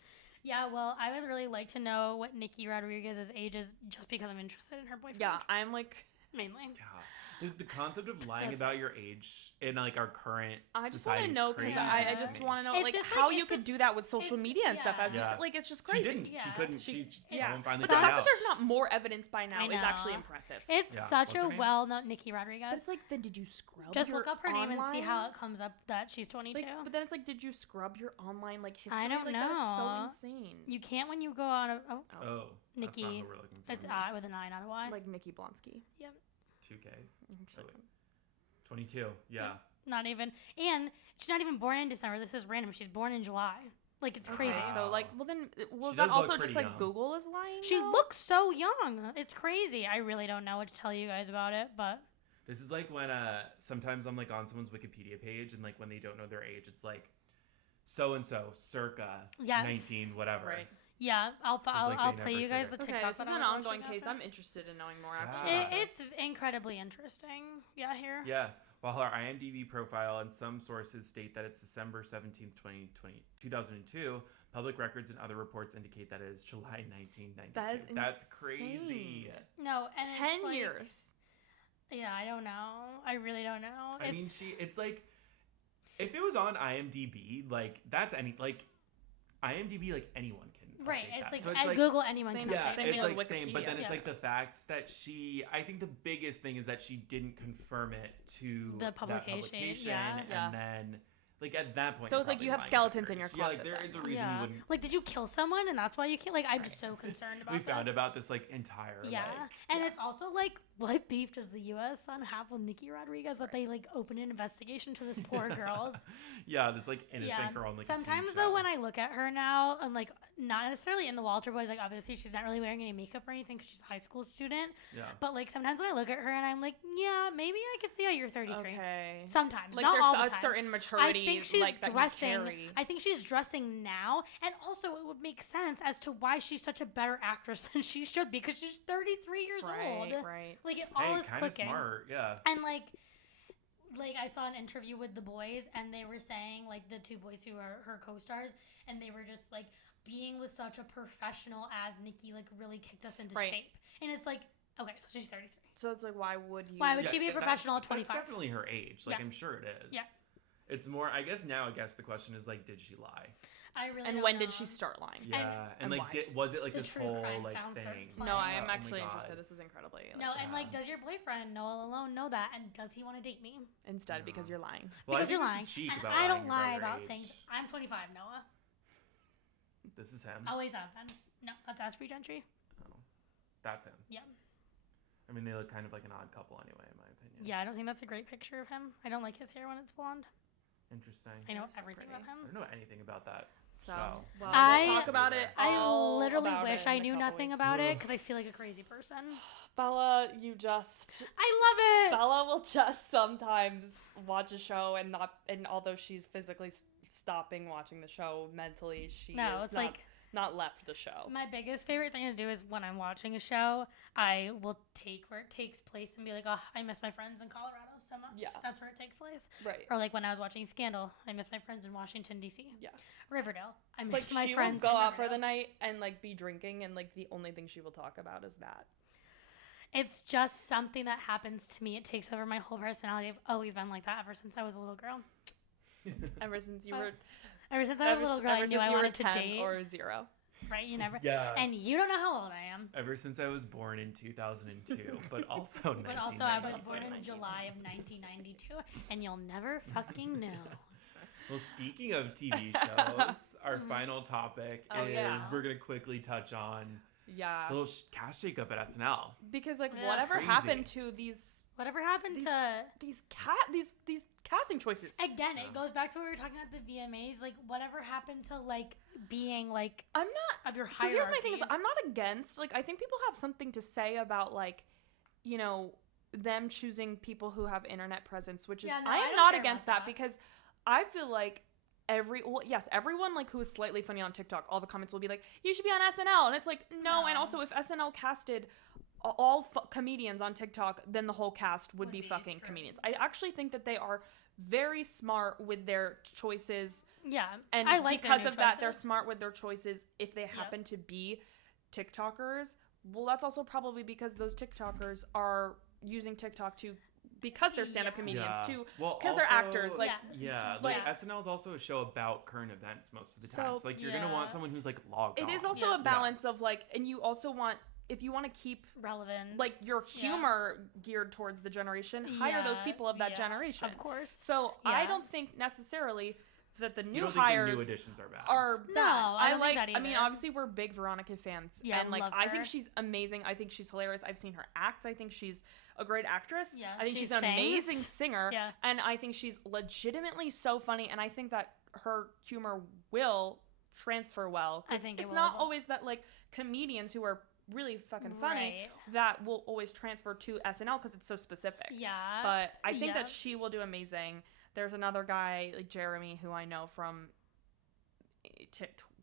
Yeah, well, I would really like to know what Nikki Rodriguez's age is just because I'm interested in her boyfriend. Yeah, I'm mainly. Yeah. The concept of lying about your age in our current I just society want to know because I just want to know how you could do that with social media and stuff. As you said, it's just crazy. She didn't. She couldn't. Someone finally but the found fact out. that there's not more evidence by now is actually impressive. It's such a well-known Nikki Rodriguez. But it's then did you scrub? Just your look up her name and see online? how it comes up that she's 22. But then it's did you scrub your online history? I don't know. That is so insane. You can't when you go on a That's Nikki. not what we're looking for. It's I with an I, not a Y. Nikki Blonsky. Yep. 2Ks. 22. Yeah. Not even. And she's not even born in December. This is random. She's born in July. It's crazy. So well then was She that does also look just pretty young. Google is lying? She though? looks so young. It's crazy. I really don't know what to tell you guys about it, but This is when sometimes I'm on someone's Wikipedia page and when they don't know their age, it's so and so circa 19 whatever. Right. Yeah, I'll play you guys the TikTok. This is an ongoing case. I'm interested in knowing more. Actually, it's incredibly interesting. Yeah, here. Yeah. While her IMDb profile and some sources state that it's December 17th, 2002, Public records and other reports indicate that it is July 1992. That is That's insane. crazy. No, and 10 it's like, years. Yeah, I don't know. I really don't know. I mean, it's like, if it was on IMDb, like, that's IMDb, like, anyone can right. update It's that. like So at Google, anyone can Yeah, update Same it. thing it's with like same, but then Wikipedia. it's like the fact that I think the biggest thing is that she didn't confirm it to The publication, that publication, yeah. and then like at that point. So it's like you have skeletons in your Yeah, like closet there then. is a reason you wouldn't. Like, did you kill someone and that's why you can't? Like, I'm just so concerned about We this. found about this like entire. Yeah, like, and it's also like, what beef does the U.S. have with Nikki Rodriguez that they like open an investigation to this poor girl's? yeah, this like innocent girl on like. Sometimes a TV though, show. when I look at her now, and like not necessarily in the Walter Boys, like obviously she's not really wearing any makeup or anything because she's a high school student. Yeah. But like sometimes when I look at her and I'm like, yeah, maybe I could see how you're 33. Okay. Sometimes, Like not there's all the a time. certain maturity. I think she's like, that you dressing. carry. I think she's dressing now, and also it would make sense as to why she's such a better actress than she should be because she's 33 years old. Right. Like it all is kind of clicking. smart. Yeah. And like I saw an interview with the boys, and they were saying like the two boys who are her co-stars, and they were just like being with such a professional as Nikki like really kicked us into shape. And it's like, okay, so she's 33. So it's like, why would you? Why would she be a professional at 25? That's definitely her age. Like Yeah. I'm sure it is. Yeah. It's more. I guess the question is like, did she lie? I really. And don't when know. did she start lying? Yeah, and and like, why? was it like The this true whole crime like sound starts thing? playing. No, I am Oh my actually God. interested. This is incredibly. No, and like, does your boyfriend Noah Alone know that? And does he want to date me? Instead, No. because you're lying. Well, Because I think you're this lying. is chic And about I don't lying lie your about age. things. I'm 25, Noah. This is him. Always have been. No, that's Asprey Gentry. Oh, that's him. Yeah. I mean, they look kind of like an odd couple anyway, in my opinion. Yeah, I don't think that's a great picture of him. I don't like his hair when it's blonde. Interesting. I know They're so everything pretty. about him. I don't know anything about that So, show. well, I- we'll talk about it. I all literally about wish it in I a knew couple nothing weeks. about it Ugh. because I feel like a crazy person. Bella, you just. I love it. Bella will just sometimes watch a show and not, and although she's physically stopping watching the show, mentally she No, is it's not, like not left the show. my biggest favorite thing to do is when I'm watching a show, I will take where it takes place and be like, oh, I miss my friends in Colorado so much. Yeah. That's where it takes place. Right. Or like when I was watching Scandal, I miss my friends in Washington, D.C. Yeah. Riverdale, I miss Like my she friends will go in out for the Riverdale. night and like be drinking, and like the only thing she will talk about is that. It's just something that happens to me. It takes over my whole personality. I've always been like that ever since I was a little girl. Ever since you Oh, were, Ever since I was a little girl, I ever knew since I you were wanted to 10 date. or 0. Right? You never. Yeah. And you don't know how old I am. Ever since I was born in 2002, but also 1992. But also, I was born in July of 1992, and you'll never fucking know. Well, speaking of TV shows, our final topic Oh, is yeah. we're going to quickly touch on Yeah. the little cast shakeup at SNL. Because like Yeah. whatever Crazy. happened to these Whatever happened to these casting choices? again? It Yeah. goes back to what we were talking about the VMAs. Like whatever happened to like being like I'm not. of your So here's my thing: is hierarchy. I'm not against. Like I think people have something to say about like, you know, them choosing people who have internet presence, which is Yeah, no, I I am don't not care against about that that. because I feel like everyone like who is slightly funny on TikTok, all the comments will be like, you should be on SNL, and it's like no. And No. also if SNL casted all comedians on TikTok, then the whole cast would be be fucking screwed. comedians. I actually think that they are very smart with their choices, Yeah, and I like their because new of that, they're choices. smart with their choices. If they happen to be TikTokers, well, that's also probably because those TikTokers are using TikTok to because they're stand-up Yeah. comedians Yeah. too, Well, because they're also- actors. Like, Yeah. Yeah, like Yeah. SNL is also a show about current events most of the time. So, So, like you're gonna want yeah. someone who's like logged it on. is also Yeah. a balance of like, and you also want if you want to keep relevance. like your Yeah. humor geared towards the generation, hire those Yeah, people of that yeah, generation. of course. So I Yeah. don't think necessarily that the You new don't think the hires new additions are bad. are bad. No, I don't think like. that I mean, either. obviously, we're big Veronica fans, Yeah, and like, love I her. think she's amazing. I think she's hilarious. I've seen her act. I think she's a great actress. Yeah, I think she she's an sings. amazing singer. Yeah. And I think she's legitimately so funny. And I think that her humor will transfer well. 'Cause I think it it's will not as well. always that like comedians who are really fucking funny Right. that will always transfer to SNL because it's so specific. Yeah. But I think Yeah. that she will do amazing. There's another guy like Jeremy who I know from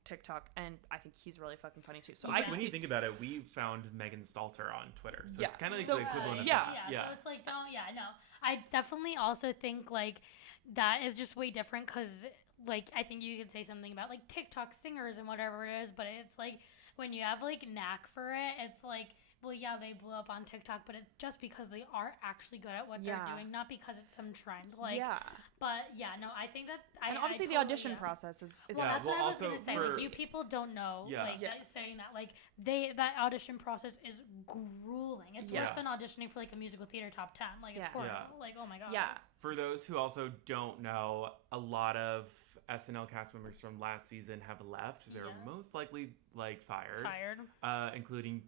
TikTok, and I think he's really fucking funny too. So Yeah. I Like, can when see. you think about it, we found Megan Stalter on Twitter, so Yeah. it's kind of like So, the equivalent of yeah. that. So it's like, don't, no. I definitely also think, like, that is just way different because, like, I think you could say something about, like, TikTok singers and whatever it is, but it's, like, when you have, like, knack for it, it's, like, well, yeah, they blew up on TikTok, but it's just because they are actually good at what they're doing, not because it's some trend. Like, but yeah, no, I think that and obviously the audition process is well, that's what I was gonna say. Like, you people don't know, saying that, like, that audition process is grueling. It's worse than auditioning for like a musical theater top 10. Like, it's horrible. Like, oh my god. Yeah. For those who also don't know, a lot of SNL cast members from last season have left. They're most likely like fired. Including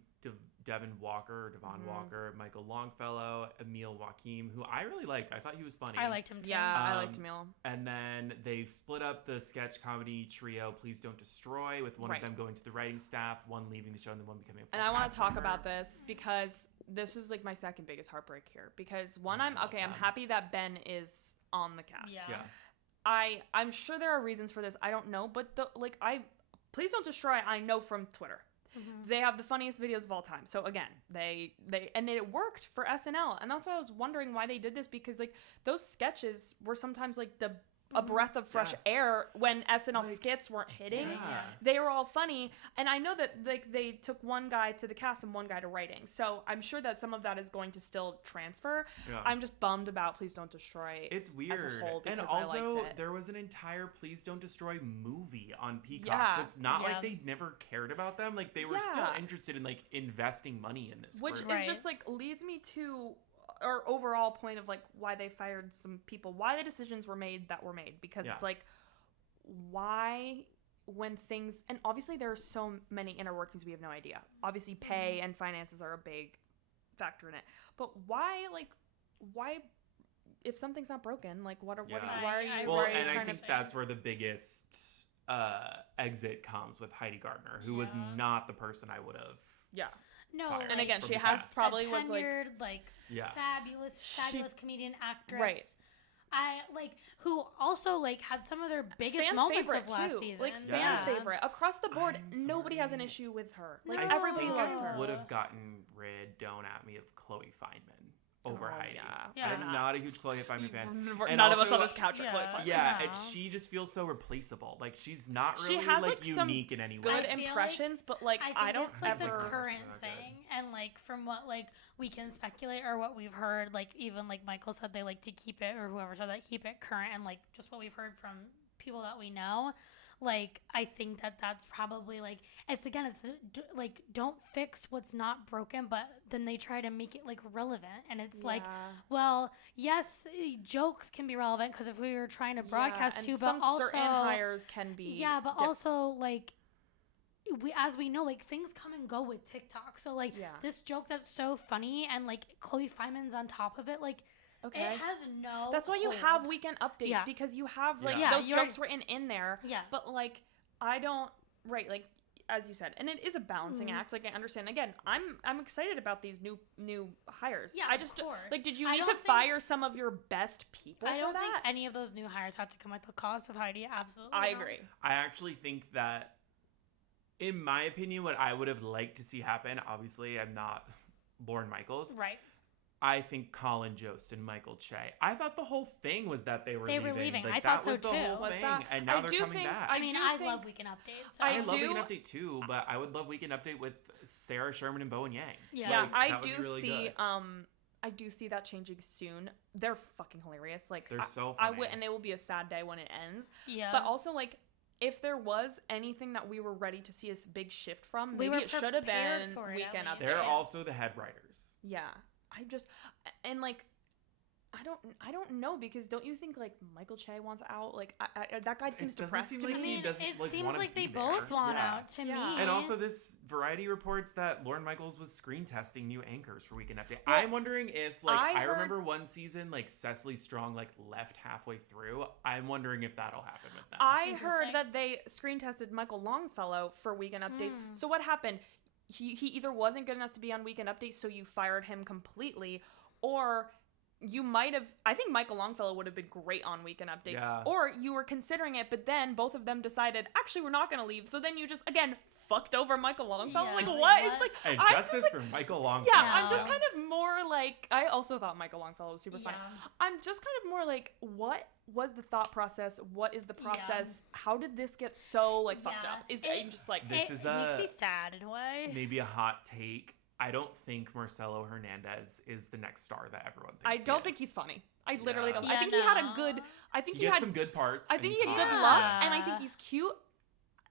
Devin Walker, Devon Walker, Michael Longfellow, Emil Joachim, who I really liked. I thought he was funny. I liked him too. Yeah, I liked Emil. And then they split up the sketch comedy trio Please Don't Destroy, with one of them going to the writing staff, one leaving the show, and then one becoming a full And I want to talk member. about this because this is like my second biggest heartbreak here. Because one, I'm happy that Ben is on the cast. Yeah. I'm sure there are reasons for this. I don't know, but Please Don't Destroy, I know from Twitter. Mm-hmm. They have the funniest videos of all time. So again, it worked for SNL, and that's why I was wondering why they did this, because like those sketches were sometimes like a breath of fresh air when SNL skits weren't hitting. Yeah. They were all funny, and I know that like they took one guy to the cast and one guy to writing, so I'm sure that some of that is going to still transfer. Yeah. I'm just bummed about Please Don't Destroy. It's weird, as a whole, and because also I liked it. there was an entire Please Don't Destroy movie on Peacock, Yeah. so it's not like they never cared about them. Like, they were still interested in like investing money in this, which group. is just like leads me to our overall point of like why they fired some people, why the decisions were made that were made, because it's like, why, when things, and obviously there are so many inner workings we have no idea. Obviously pay and finances are a big factor in it, but why if something's not broken, like why are you I trying think to that's where the biggest exit comes with Heidi Gardner, who was not the person I would have No, fired and again, from she the has cast. probably a was like fabulous comedian actress. Right. I like who also like had some of their biggest fan moments favorite of last too. season. Like fan favorite across the board. Nobody has an issue with her. Like everybody loves her. I would have gotten rid, don't at me, of Chloe Fineman over Heidi. Yeah. I'm not a huge Chloe Fineman fan. And none of us on this couch are Chloe Fineman. Yeah, and she just feels so replaceable. Like, she's not really she has, like unique in any way. Good impressions, but like I don't it's like ever the current thing, and like from what like we can speculate or what we've heard, like even like Michael said they like to keep it, or whoever said that, keep it current, and like just what we've heard from people that we know. Like, I think that that's probably, like, it's like, don't fix what's not broken, but then they try to make it, like, relevant. And it's like, well, yes, jokes can be relevant because if we were trying to broadcast too, but also certain hires can be also, like, as we know, like, things come and go with TikTok. So, like, this joke that's so funny and, like, Chloe Fineman's on top of it, like, it has no That's why you have Weekend Update, because you have like those jokes were in there. Yeah. But like I don't like as you said, and it is a balancing act. Like I understand. Again, I'm excited about these new hires. Yeah. I just like did you need to fire some of your best people I don't for that? think any of those new hires had to come at the cost of Heidi. Absolutely. I agree. I actually think that, in my opinion, what I would have liked to see happen, obviously I'm not Lorne Michaels. Right. I think Colin Jost and Michael Che. I thought the whole thing was that they were leaving. Like, I thought so was the too. whole thing, and now they're coming back. I love Weekend Update. So. I love Weekend Update too, but I would love Weekend Update with Sarah Sherman and Bowen Yang. Yeah, like, I do really see. I do see that changing soon. They're fucking hilarious. Like they're so funny. And it will be a sad day when it ends. Yeah. But also like, if there was anything that we were ready to see a big shift from, maybe it should have been Weekend Update. They're also the head writers. Yeah. I'm just, and like, I don't know, because don't you think like Michael Che wants out? Like that guy seems depressed to me. I mean, it seems like they both want out to me. And also, this Variety reports that Lorne Michaels was screen testing new anchors for Weekend Update. Well, I'm wondering if like I remember one season like Cecily Strong like left halfway through. I'm wondering if that'll happen with them. I heard that they screen tested Michael Longfellow for Weekend Updates. So what happened? He either wasn't good enough to be on Weekend Update, so you fired him completely, or you might have. I think Michael Longfellow would have been great on Weekend Update, or you were considering it, but then both of them decided, actually, we're not going to leave. So then you just again fucked over Michael Longfellow. Like what? It's like and justice for Michael Longfellow. Yeah, I'm just kind of more like. I also thought Michael Longfellow was super funny. I'm just kind of more like, was the thought process? What is the process? How did this get so like fucked up? I'm just like this it is makes me sad in a way. maybe a hot take. I don't think Marcelo Hernandez is the next star that everyone thinks. I don't think he's funny. I literally don't. Yeah, I think he had a good. I think he had some good parts. I think he had fine. good luck, and I think he's cute.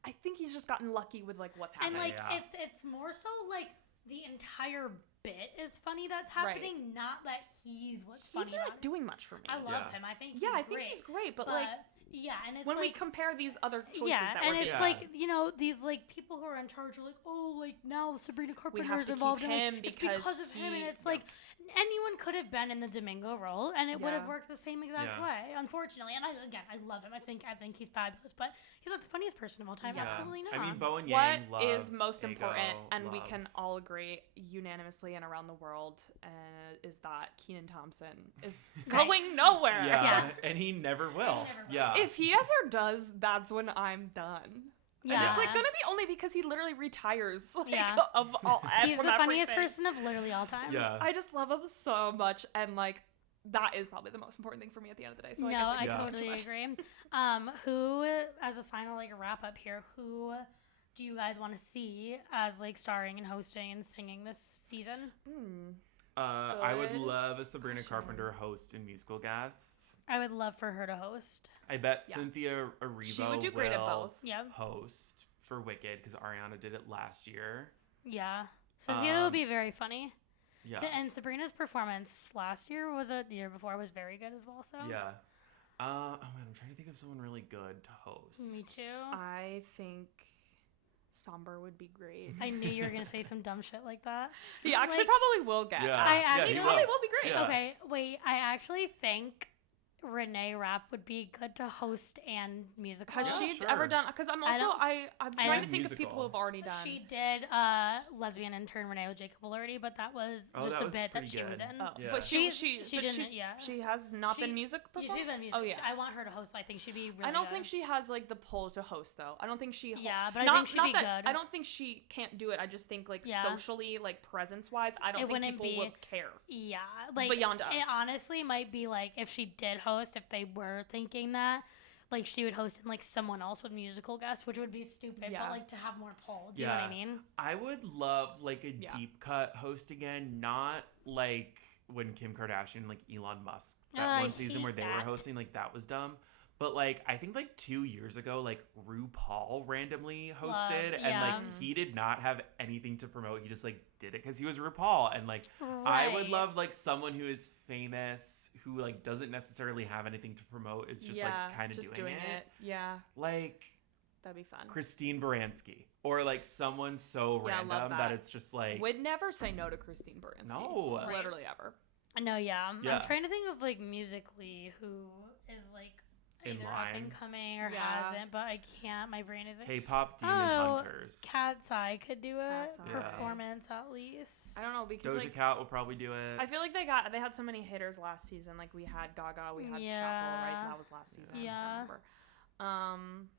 I think he's just gotten lucky with like what's happening. And like it's more so like the entire bit is funny that's happening, not that he's what's funny. He's not doing much for me. I love him. I think I think he's great, but like. Yeah, and it's when like, we compare these other choices yeah, that and we're it's getting. like, you know, these like people who are in charge are like, oh, like now Sabrina Carpenter is involved in it. It's because of him, and it's like anyone could have been in the Domingo role, and it would have worked the same exact way. Unfortunately, and I love him. I think he's fabulous, but he's not the funniest person of all time. Absolutely not. I mean, Bo and Yang what is most important, and we can all agree unanimously and around the world, is that Kenan Thompson is going nowhere. Yeah, and he never will. Yeah. If he ever does, that's when I'm done. Yeah. And it's like gonna be only because he literally retires. Like, of all. He's the funniest person of literally all time. Yeah. I just love him so much, and like that is probably the most important thing for me at the end of the day. So I totally agree. Who, as a final like wrap up here, who do you guys want to see as like starring and hosting and singing this season? I would love a Sabrina Carpenter host in musical guests. I would love for her to host. I bet Cynthia Erivo she would do great at both. Host for Wicked because Ariana did it last year. Yeah. Cynthia will be very funny. Yeah. And Sabrina's performance last year, was it the year before, was very good as well. So yeah. Oh man, I'm trying to think of someone really good to host. Me too. I think Somber would be great. I knew you were gonna say some dumb shit like that. He actually probably will get. Yeah. He probably will be great. Yeah. Okay, wait. I actually think Renee Rapp would be good to host and musical. Has she ever done? Because I'm trying to think of people who have already done. She did Lesbian Intern Renee with Jacob Elordi, but that was just a bit that she was in. But she didn't. She has not been music performer. She's been music. Oh yeah. I want her to host. I think she'd be really. I don't think she has like the pull to host though. I don't think she. Yeah, but I think she'd be good. I don't think she can't do it. I just think like socially, like presence wise, I don't think people would care. Yeah, like beyond us. It honestly might be like if she did host, if they were thinking that, like she would host and like someone else with musical guests, which would be stupid, but like to have more pull. Do you know what I mean? I would love like a deep cut host again, not like when Kim Kardashian, like Elon Musk, that one season where they were hosting, like that was dumb. But like I think like 2 years ago, like RuPaul randomly hosted and like he did not have anything to promote. He just like did it because he was RuPaul. And like I would love like someone who is famous who like doesn't necessarily have anything to promote, is just like kind of doing it. Yeah. Like that'd be fun. Christine Baranski or like someone so random that it's just like would never say no to Christine Baranski. No. Literally ever. No, I'm trying to think of like musically who is like in either line. up and coming or hasn't, but I can't. My brain isn't. K-pop Demon Hunters. Cat's Eye could do it. Performance at least. I don't know because Doja Cat will probably do it. I feel like they had so many hitters last season. Like we had Gaga, we had Chapel, right? That was last season. Yeah. I can't remember.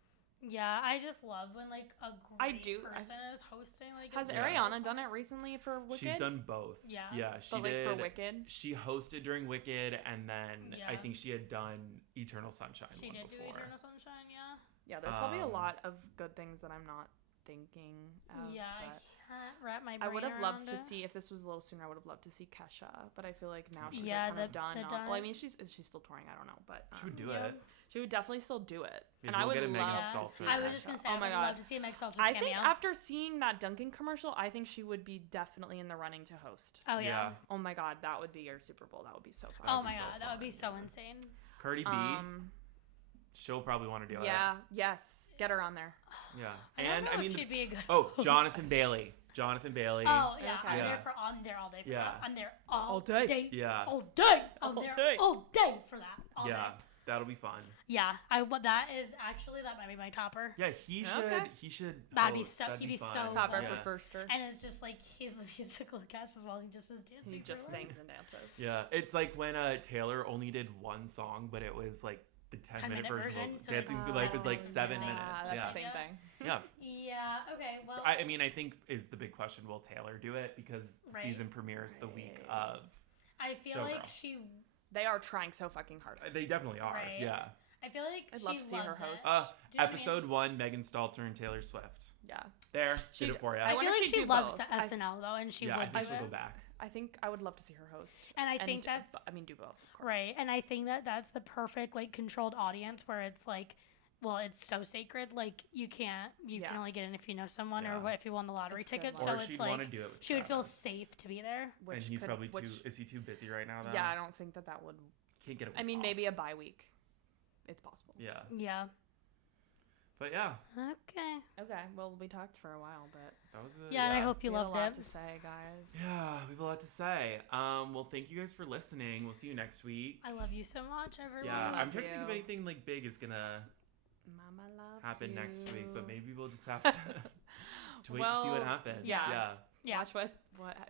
Yeah, I just love when like a great person is hosting. Like, has Ariana done it recently for Wicked? She's done both. Yeah, she did for Wicked. She hosted during Wicked, and then I think she had done Eternal Sunshine. She did do Eternal Sunshine, yeah. Yeah, there's probably a lot of good things that I'm not thinking of. Yeah, I can't wrap my brain I would have loved to it. see, if this was a little sooner, I would have loved to see Kesha, but I feel like now she's kind of done. Well, I mean, she's still touring, I don't know, but she would do it. She would definitely still do it. Maybe and I would love to see I was just going to say, I would love to see a Meg Stalter I cameo. think after seeing that Dunkin' commercial, I think she would be definitely in the running to host. Oh, yeah. Oh, my God. That would be your Super Bowl. That would be so fun. Oh, my God. That would be so insane. Cardi B. She'll probably want to do it. Yeah. Yes. Get her on there. Yeah. And I mean, she'd be a good Jonathan Bailey. Jonathan Bailey. Oh, yeah. Okay. I'm there all day for that. I'm there all day. Yeah. All day. I'm there all day for that. All day. That'll be fun. Yeah, that might be my topper. Yeah, he should. That'd be so. He'd be so topper for firster. And it's just like he's the musical guest as well. He just is dancing. He just sings and dances. Yeah, it's like when Taylor only did one song, but it was like the 10-minute version. Dancing Through Life is like 7 minutes. That's the same thing. Yeah. Yeah. Okay. Well. I mean, I think is the big question: will Taylor do it? Because season premieres the week of. I feel like she they are trying so fucking hard. They definitely are. Right. Yeah. I feel like I'd she love to see her loves host. it. Do you know what I mean? Episode 1, Megan Stalter and Taylor Swift. Yeah. There, She- did it for you. I I wonder feel if like she'd she do loves both. the SNL though, and she yeah, I would do think she'll go it. back. I think I would love to see her host. And I think that's do both, of course. right. And I think that that's the perfect like controlled audience where it's like, well, it's so sacred. Like you can only get in if you know someone Yeah. or if you won the lottery It's good ticket. luck. So Or it's she'd like want to do it with she would feel Travis. safe to be there. And he's probably is he too busy right now though? Yeah, I don't think that would. Can't get a week I mean, off. maybe a bye week. It's possible. Yeah. Yeah. But yeah, Okay. Okay. Well, we talked for a while, but that was it. Yeah, and I hope you we have loved a lot it. to say, guys. Yeah, we have a lot to say. Well, thank you guys for listening. We'll see you next week. I love you so much, everyone. Yeah, love I'm trying to think of you. anything like big is gonna Mama loves happen next you. week, but maybe we'll just have to, to wait to see what happens. yeah. Yeah. Yeah. Watch what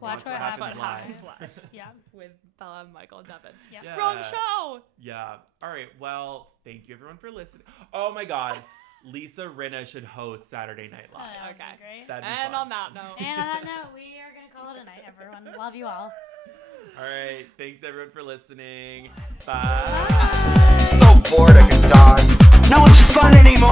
Watch what happens live Yeah. with Bella, Michael, and Devin. Yeah. Yeah. Wrong show. Yeah. All right. Well, thank you everyone for listening. Oh my God, Lisa Rinna should host Saturday Night Oh, Live. that would be Okay. great. That'd be And fun. on that note. And on that note, we are going to call it a night, everyone. Love you all. All right. Thanks everyone for listening. Bye. So bored I could die. No one's fun anymore.